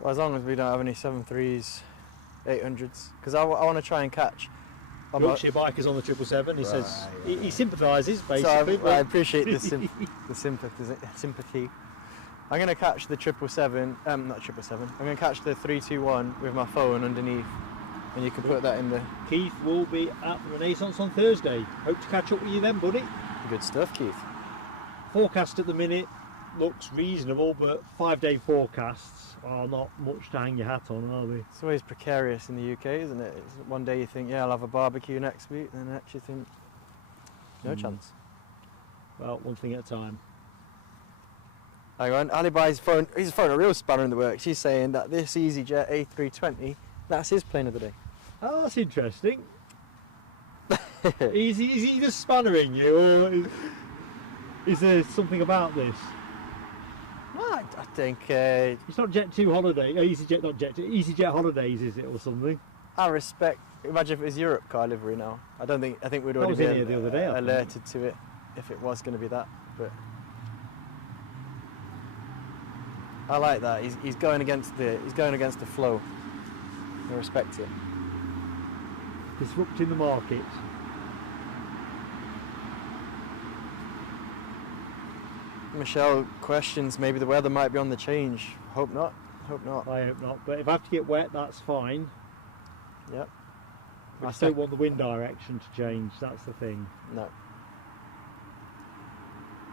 Well, as long as we don't have any 73s, 800s, because I want to try and catch. Yorkshire bikers on the 777. He says he sympathises basically. So I appreciate the sympathy. I'm going to catch the 777. Not 777. I'm going to catch the 321 with my phone underneath, and you can put that in the. Keith will be at the Renaissance on Thursday. Hope to catch up with you then, buddy. Good stuff, Keith. Forecast at the minute looks reasonable, but 5-day forecasts are not much to hang your hat on, are they? It's always precarious in the UK, isn't it? One day you think, yeah, I'll have a barbecue next week, and then next you think, no chance. Well, one thing at a time. Hang on, Alibi's phone, he's thrown a real spanner in the works. He's saying that this easyJet A320, that's his plane of the day. Oh, that's interesting. Is he just spannering you, or is there something about this? Well, I think it's not Jet 2 holiday. easyJet, not Jet 2. easyJet holidays, is it, or something? I respect. Imagine if it was Europe car livery now. I think we'd already been the other day, alerted to it if it was going to be that. But I like that. He's going against the flow. I respect it. Disrupting the market. Michelle questions maybe the weather might be on the change. Hope not. Hope not. I hope not. But if I have to get wet, that's fine. Yep. I just don't want the wind direction to change. That's the thing. No.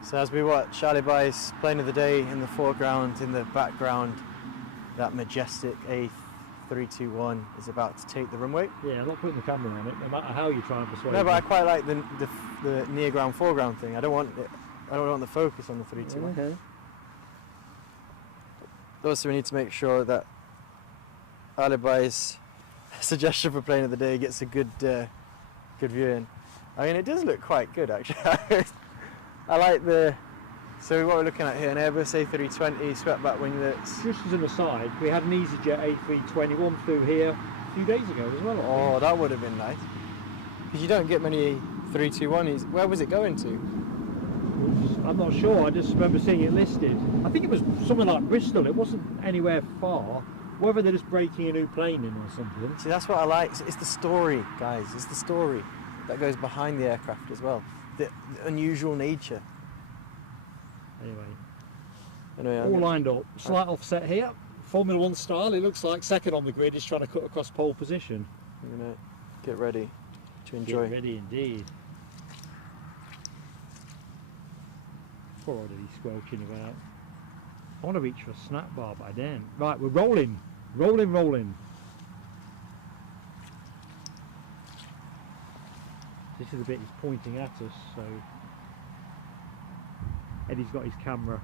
So as we watch Alibi's plane of the day in the foreground, in the background, that majestic A321 is about to take the runway. Yeah, I'm not putting the camera on it, no matter how you try and persuade me. No, but I quite like the near ground foreground thing. I don't want the focus on the 321. Okay. Also, we need to make sure that Alibi's suggestion for plane of the day gets a good viewing. I mean, it does look quite good actually. I like so what we're looking at here, an Airbus A320 swept back winglets. Just as an aside, we had an easyJet A321 through here a few days ago as well. Oh, that would have been nice. Because you don't get many 321s. Where was it going to? I'm not sure, I just remember seeing it listed. I think it was somewhere like Bristol, it wasn't anywhere far. Whether they're just breaking a new plane in or something. See, that's what I like. It's the story, guys. It's the story that goes behind the aircraft as well. The unusual nature. Anyway, all lined up. Slight offset here. Formula 1 style, it looks like second on the grid is trying to cut across pole position. I'm going to get ready to enjoy. Get ready indeed. Poor old Eddie squelching about. I want to reach for a snack bar, but I daren't. Right, we're rolling. Rolling. This is the bit he's pointing at us, so Eddie's got his camera.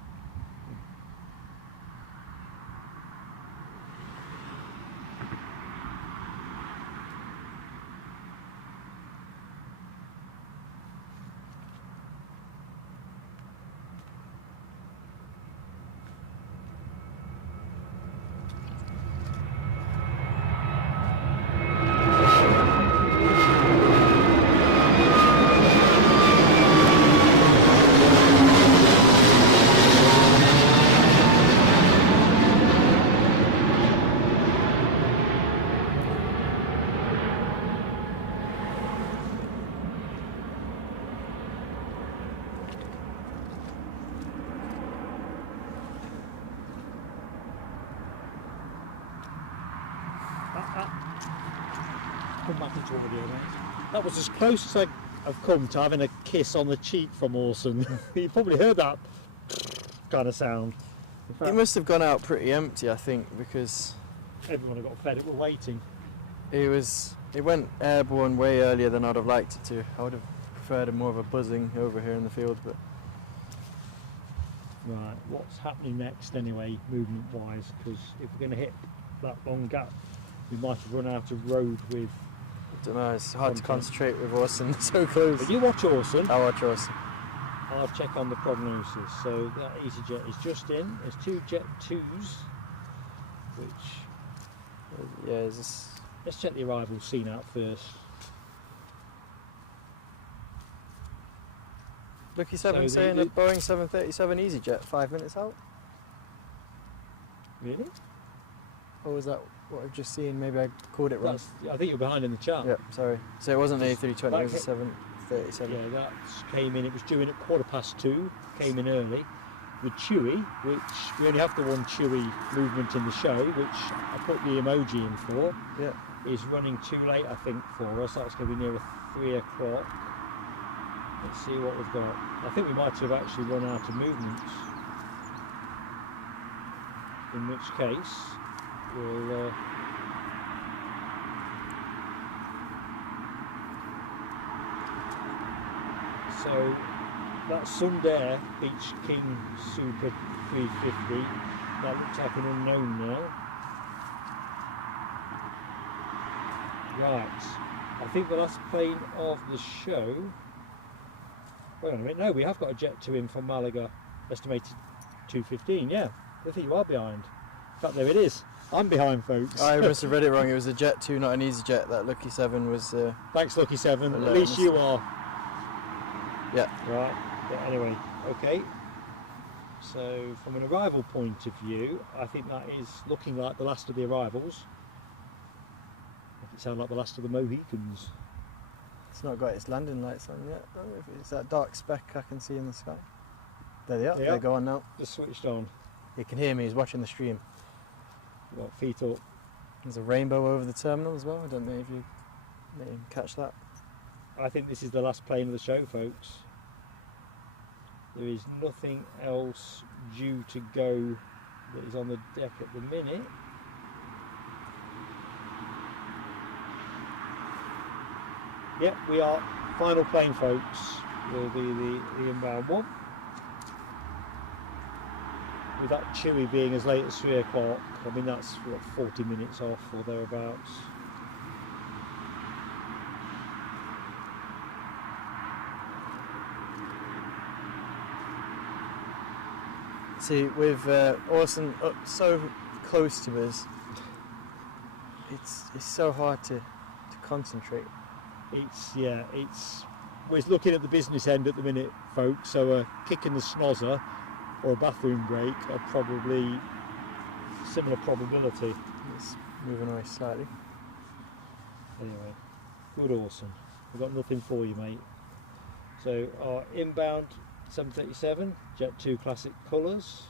Come back into audio, mate. That was as close as I've come to having a kiss on the cheek from Orson. You probably heard that kind of sound. In fact, It must have gone out pretty empty, I think, because everyone got fed up with waiting. it went airborne way earlier than I'd have liked it to. I would have preferred more of a buzzing over here in the field, but Right, what's happening next anyway, movement-wise? Because if we're going to hit that long gap, we might have run out of road with... I don't know, it's hard to concentrate with Orson so close. But you watch Orson. I watch Orson. I'll check on the prognosis. So that easyJet is just in. There's 2 Jet 2s, which... Yeah, is this... Let's check the arrival scene out first. Lucky 7 So saying a Boeing 737 easyJet 5 minutes out? Really? Or was that what I've just seen? Maybe I called it wrong. I think you're behind in the chart. Yep, sorry. So it wasn't A320, it was a 737. Yeah, that came in. It was due in at 2:15. Came in early. The Chewy, which we only have the one Chewy movement in the show, which I put the emoji in for, Yeah. is running too late, I think, for us. That's going to be near 3 o'clock. Let's see what we've got. I think we might have actually run out of movements. In which case, we'll... So that Sundair Beach King Super 350, that looks like an unknown now. Right, I think the last plane of the show... Wait a minute, no, we have got a Jet 2 in from Malaga, estimated 2:15, yeah. I think you are behind. In fact, there it is. I'm behind, folks. I must have read it wrong. It was a Jet 2, not an easyJet. That Lucky 7 was... Thanks, Lucky 7. At least you are. Yeah. Right, but anyway, okay. So, from an arrival point of view, I think that is looking like the last of the arrivals. Make it sound like the last of the Mohicans. It's not got its landing lights on yet. It's that dark speck I can see in the sky. There they are. They're going now. Just switched on. You can hear me. He's watching the stream. Got feet up. There's a rainbow over the terminal as well. I don't know if you may catch that. I think this is the last plane of the show, folks. There is nothing else due to go that is on the deck at the minute. Yep, we are. Final plane, folks, will be the inbound one. With that Chewy being as late as 3 o'clock, I mean that's what, 40 minutes off or thereabouts. See, with Orson up so close to us, it's so hard to concentrate. We're looking at the business end at the minute, folks, so a kick in the snozzer or a bathroom break are probably similar probability. It's moving away slightly. Anyway, good Orson. We've got nothing for you, mate. So our inbound 737, Jet 2 classic colours,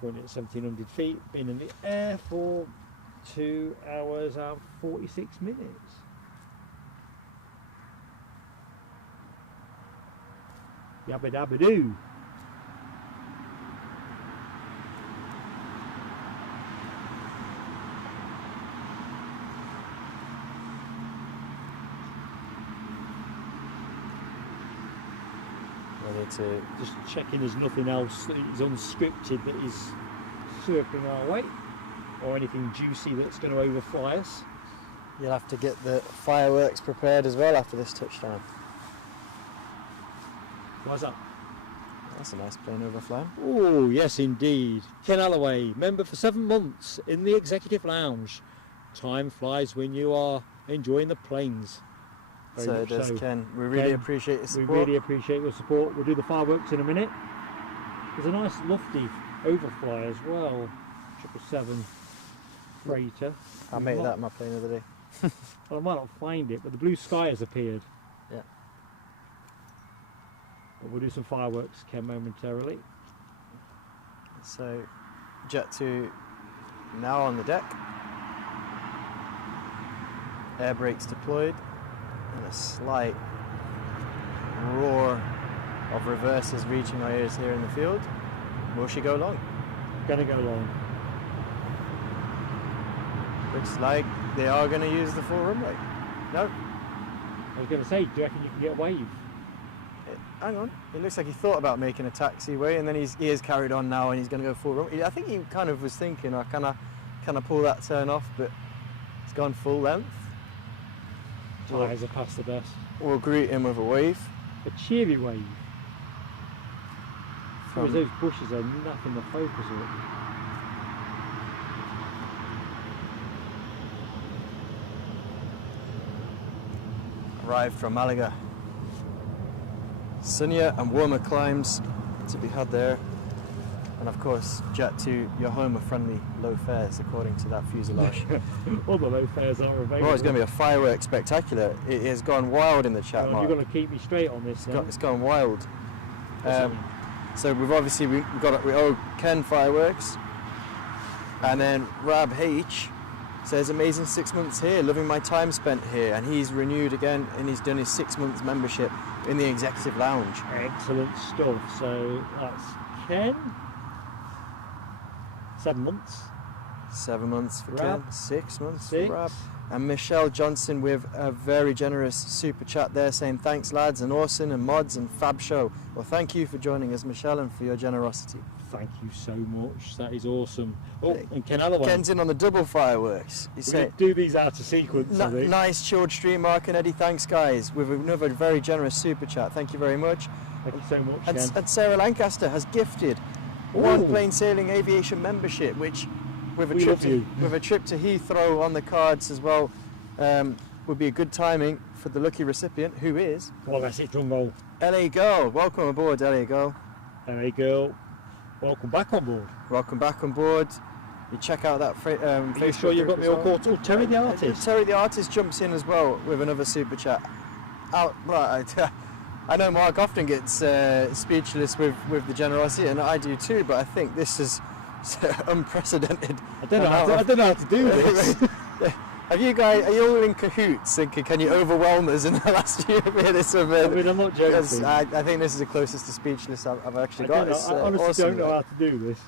currently at 1700 feet, been in the air for 2 hours and 46 minutes. Yabba dabba doo. To just checking there's nothing else that is unscripted that is circling our way or anything juicy that's going to overfly us. You'll have to get the fireworks prepared as well after this touchdown. Why's that? That's a nice plane overflying. Oh yes indeed. Ken Alloway, member for 7 months in the executive lounge. Time flies when you are enjoying the planes. So does Ken. We really appreciate your support. We really appreciate your support. We'll do the fireworks in a minute. There's a nice lofty overfly as well. 777 freighter. I made that my plane of the day. Well, I might not find it, but the blue sky has appeared. Yeah. But we'll do some fireworks, Ken, momentarily. So, Jet 2 now on the deck. Air brakes deployed, and a slight roar of reverses reaching my ears here in the field. Will she go long? Gonna go long. Looks like they are going to use the full runway. No. I was going to say, do you reckon you can get a wave? Hang on. It looks like he thought about making a taxiway, and then he has carried on now, and he's going to go full runway. I think he kind of was thinking, can I pull that turn off? But it's gone full length. Tyres are past the best. We'll greet him with a wave. A cheery wave. Because those bushes are nothing to focus on. Arrived from Malaga. Sunnier and warmer climbs to be had there, and of course Jet 2, your home of friendly low fares according to that fuselage. All the low fares are available. Well, it's going to be a fireworks spectacular. It has gone wild in the chat, well, Mark. You're going to keep me straight on this. It's gone wild. So we've obviously we owe Ken fireworks, and then Rab H says amazing 6 months here, loving my time spent here, and he's renewed again, and he's done his 6 months membership in the executive lounge. Excellent stuff. So that's Ken. 7 months. 7 months for Rab. Ken. 6 months 6. for Rab. And Michelle Johnson with a very generous super chat there saying thanks lads, and Orson and Mods and Fab Show. Well, thank you for joining us, Michelle, and for your generosity. Thank you so much. That is awesome. Oh, and Ken Alloway. Ken's in on the double fireworks. He's We're saying, going to do these out of sequence. I think. nice chilled stream, Mark and Eddie. Thanks, guys. With another very generous super chat. Thank you very much. Thank you so much, Ken. And Sarah Lancaster has gifted one plain sailing aviation membership, which with a trip to Heathrow on the cards as well, would be a good timing for the lucky recipient, who is. Well, that's it. Drum roll. LA Girl. Welcome aboard, LA Girl. LA Girl. Welcome back on board. Welcome back on board. You check out that Facebook. Are you sure you've got me all caught? Oh, Terry the Artist. Terry the Artist jumps in as well with another super chat. I know Mark often gets speechless with the generosity, and I do too, but I think this is unprecedented. I don't know how to do this. Are you all in cahoots thinking, can you overwhelm us in the last year of this event? I mean, I'm not joking. I think this is the closest to speechless I've actually got. I honestly awesome. don't know how to do this.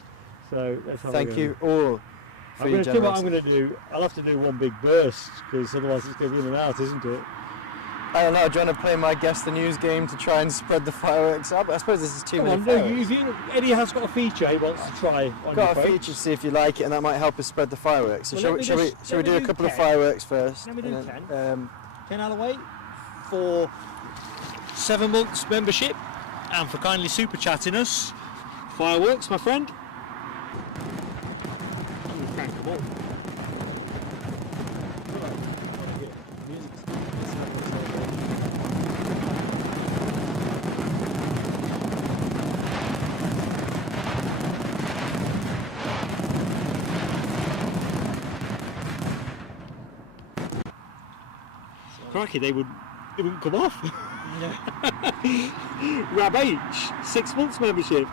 So thank you all for your generosity. What I'm going to do, I'll have to do one big burst, because otherwise it's going to be in and out, isn't it? I don't know, do you want to play my Guess the News game to try and spread the fireworks up? I suppose this is too many fireworks. Eddie has got a feature he wants to try on got a feature to see if you like it, and that might help us spread the fireworks. So shall we do a couple of fireworks first? Let me do Ken Alloway for 7 months membership, and for kindly super chatting us. Fireworks, my friend. I'm going to crank them up. Crikey, they wouldn't come off. Yeah. Rab H, 6 months membership.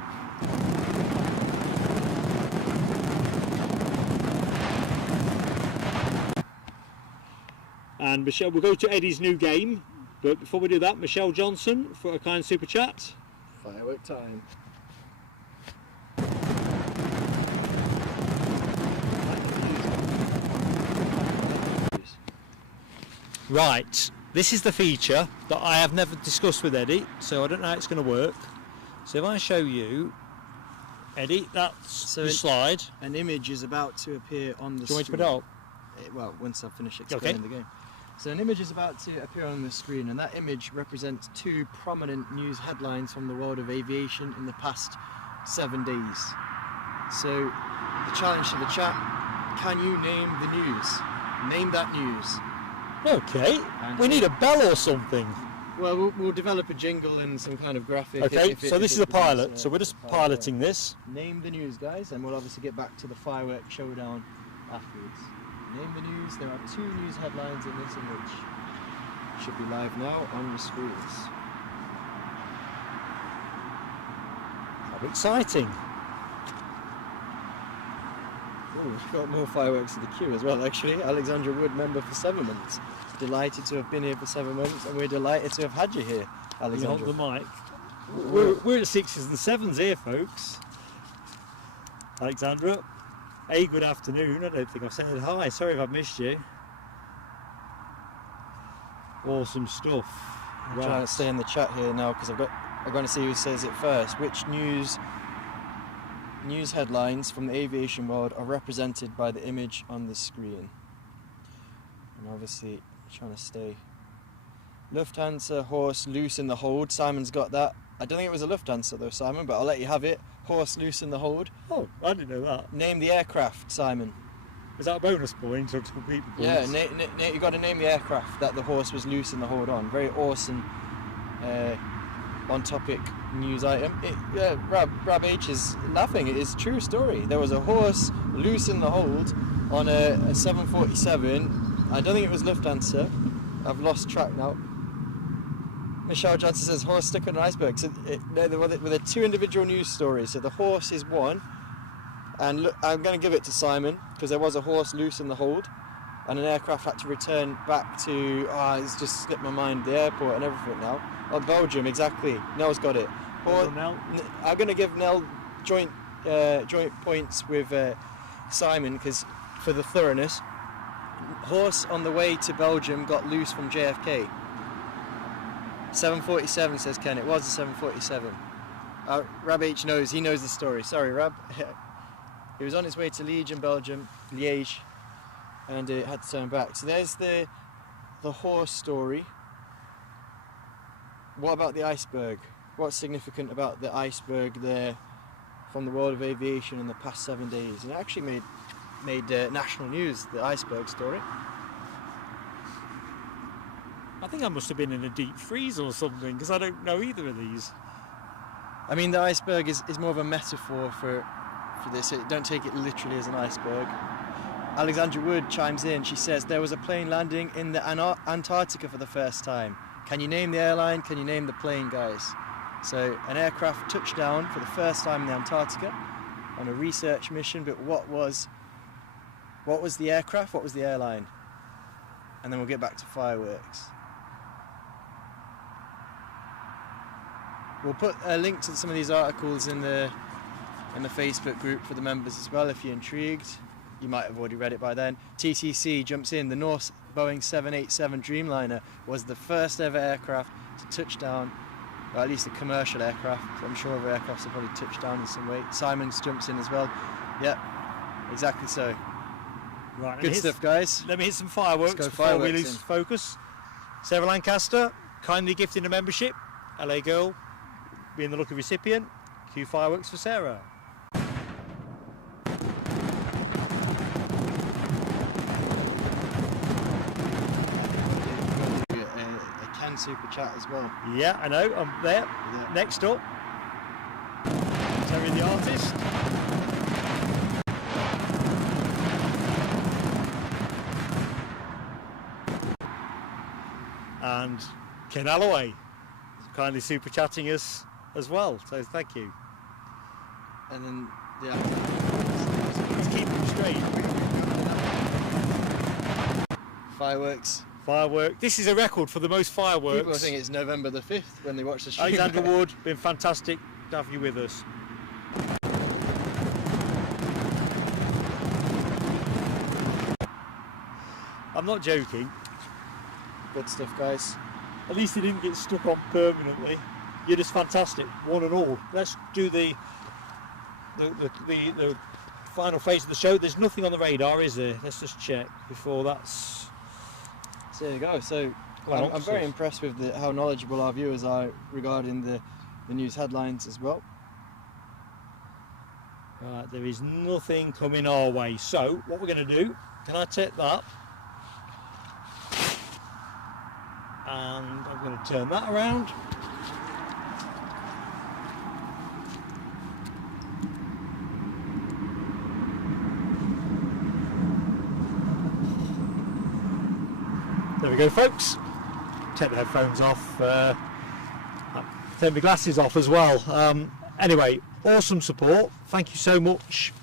And Michelle, we'll go to Eddie's new game, but before we do that, Michelle Johnson for a kind super chat. Firework time. Right, this is the feature that I have never discussed with Eddie, so I don't know how it's going to work. So if I show you, Eddie, that's the slide. An image is about to appear on the screen. Do you want me to put it up? Well, once I've finished explaining the game. So an image is about to appear on the screen, and that image represents 2 prominent news headlines from the world of aviation in the past 7 days. So the challenge to the chat, can you name the news? Name that news. Okay, we need a bell or something. Well, we'll develop a jingle and some kind of graphic. Okay, so this is a pilot, so we're just piloting this. Name the news, guys, and we'll obviously get back to the fireworks showdown afterwards. Name the news. There are 2 news headlines in this image. Should be live now on the screens. How exciting. Oh, we've got more fireworks in the queue as well, actually. Alexandra Wood, member for 7 months. delighted to have been here for 7 months, and we're delighted to have had you here, Alexandra. Hold the mic. We're at 6s and 7s here, folks. Alexandra, hey, good afternoon. I don't think I've said hi. Sorry if I've missed you. Awesome stuff. I'm trying to stay in the chat here now because I'm going to see who says it first. Which news headlines from the aviation world are represented by the image on the screen? And obviously trying to stay. Lufthansa horse loose in the hold. Simon's got that. I don't think it was a Lufthansa though, Simon, but I'll let you have it. Horse loose in the hold. Oh, I didn't know that. Name the aircraft, Simon. Is that a bonus point or complete points? Yeah, you got to name the aircraft that the horse was loose in the hold on. Very awesome, on-topic news item. Rab H is laughing. It is a true story. There was a horse loose in the hold on a 747. I don't think it was Lufthansa. I've lost track now. Michelle Johnson says horse stuck on an iceberg. So there were two individual news stories. So the horse is one, and look, I'm going to give it to Simon because there was a horse loose in the hold, and an aircraft had to return back to. It's just slipped my mind. The airport and everything now. Oh, Belgium, exactly. Nell's got it. I'm going to give Nell joint points with Simon because for the thoroughness. Horse on the way to Belgium got loose from JFK. 747 says Ken. It was a 747. Rab H knows. He knows the story. Sorry, Rab. He was on his way to Liège in Belgium, Liège, and it had to turn back. So there's the horse story. What about the iceberg? What's significant about the iceberg there from the world of aviation in the past 7 days? And it actually made national news, the iceberg story. I think I must have been in a deep freeze or something because I don't know either of these. I mean, the iceberg is more of a metaphor for this. Don't take it literally as an iceberg. Alexandra Wood chimes in. She says there was a plane landing in the Antarctica for the first time. Can you name the airline? Can you name the plane, guys? So an aircraft touched down for the first time in the Antarctica on a research mission. But what was the aircraft? What was the airline? And then we'll get back to fireworks. We'll put a link to some of these articles in the Facebook group for the members as well if you're intrigued. You might have already read it by then. TTC jumps in. The Norse Boeing 787 Dreamliner was the first ever aircraft to touch down, or at least a commercial aircraft. I'm sure other aircrafts have probably touched down in some way. Simons jumps in as well. Yeah, exactly so. Right, good stuff, guys. Let me hit some fireworks before we lose focus. Sarah Lancaster, kindly gifting a membership. LA girl, being the lucky recipient. Cue fireworks for Sarah. A Ken super chat as well. Yeah, I know. I'm there. Yeah. Next up, Terry the artist. And Ken Alloway kindly super chatting us as well, so thank you. And then let's keep them straight. Fireworks. This is a record for the most fireworks. People think it's November the 5th when they watch the stream. Alexandra Wood, been fantastic to have you with us. I'm not joking. Good stuff, guys. At least it didn't get stuck on permanently. You're just fantastic, one and all. Let's do the final phase of the show. There's nothing on the radar, is there? Let's just check before that's. So there you go. So I'm very impressed with how knowledgeable our viewers are regarding the news headlines as well. Right, there is nothing coming our way. So what we're going to do? Can I take that? And I'm going to turn that around. There we go, folks. Take the headphones off. Take my glasses off as well. Anyway, awesome support. Thank you so much.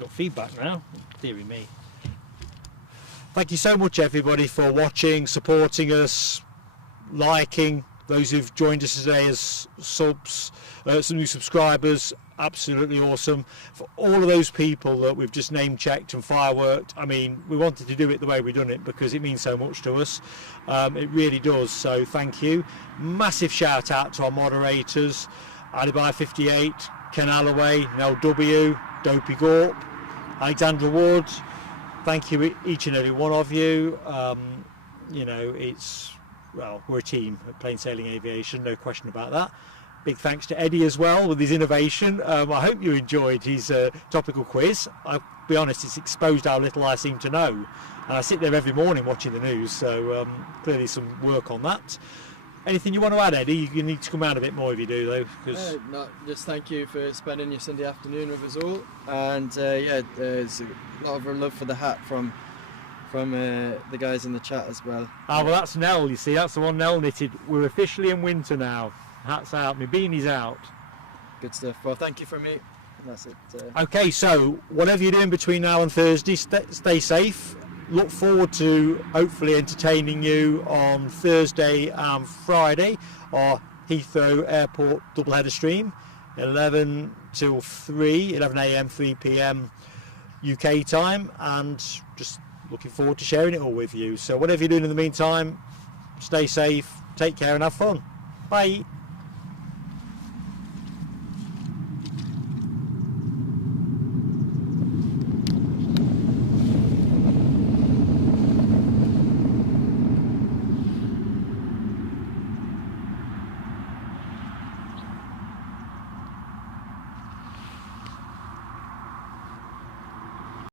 Got feedback now. Dearie me. Thank you so much, everybody, for watching, supporting us, liking. Those who've joined us today as subs, some new subscribers, absolutely awesome. For all of those people that we've just name checked and fireworked, I mean, we wanted to do it the way we've done it because it means so much to us. It really does, so thank you. Massive shout out to our moderators, Alibi58, Ken Alloway, Nell W, Dopey Gorp, Alexandra Wood. Thank you, each and every one of you. You know, well, we're a team at Plain Sailing Aviation, no question about that. Big thanks to Eddie as well with his innovation. I hope you enjoyed his topical quiz. I'll be honest, it's exposed how little I seem to know. And I sit there every morning watching the news, so clearly some work on that. Anything you want to add, Eddie? You need to come out a bit more if you do, though. Cause... No, just thank you for spending your Sunday afternoon with us all. And yeah, there's a lot of love for the hat from the guys in the chat as well. Ah, well, that's Nell, you see, that's the one Nell knitted. We're officially in winter now. Hats out, my beanie's out. Good stuff. Well, thank you from me. That's it. Okay, so whatever you're doing between now and Thursday, stay safe. Look forward to hopefully entertaining you on Thursday and Friday, our Heathrow Airport doubleheader stream, 11 till 3, 11 a.m, 3 p.m. UK time, and just looking forward to sharing it all with you. So whatever you're doing in the meantime, stay safe, take care and have fun. Bye.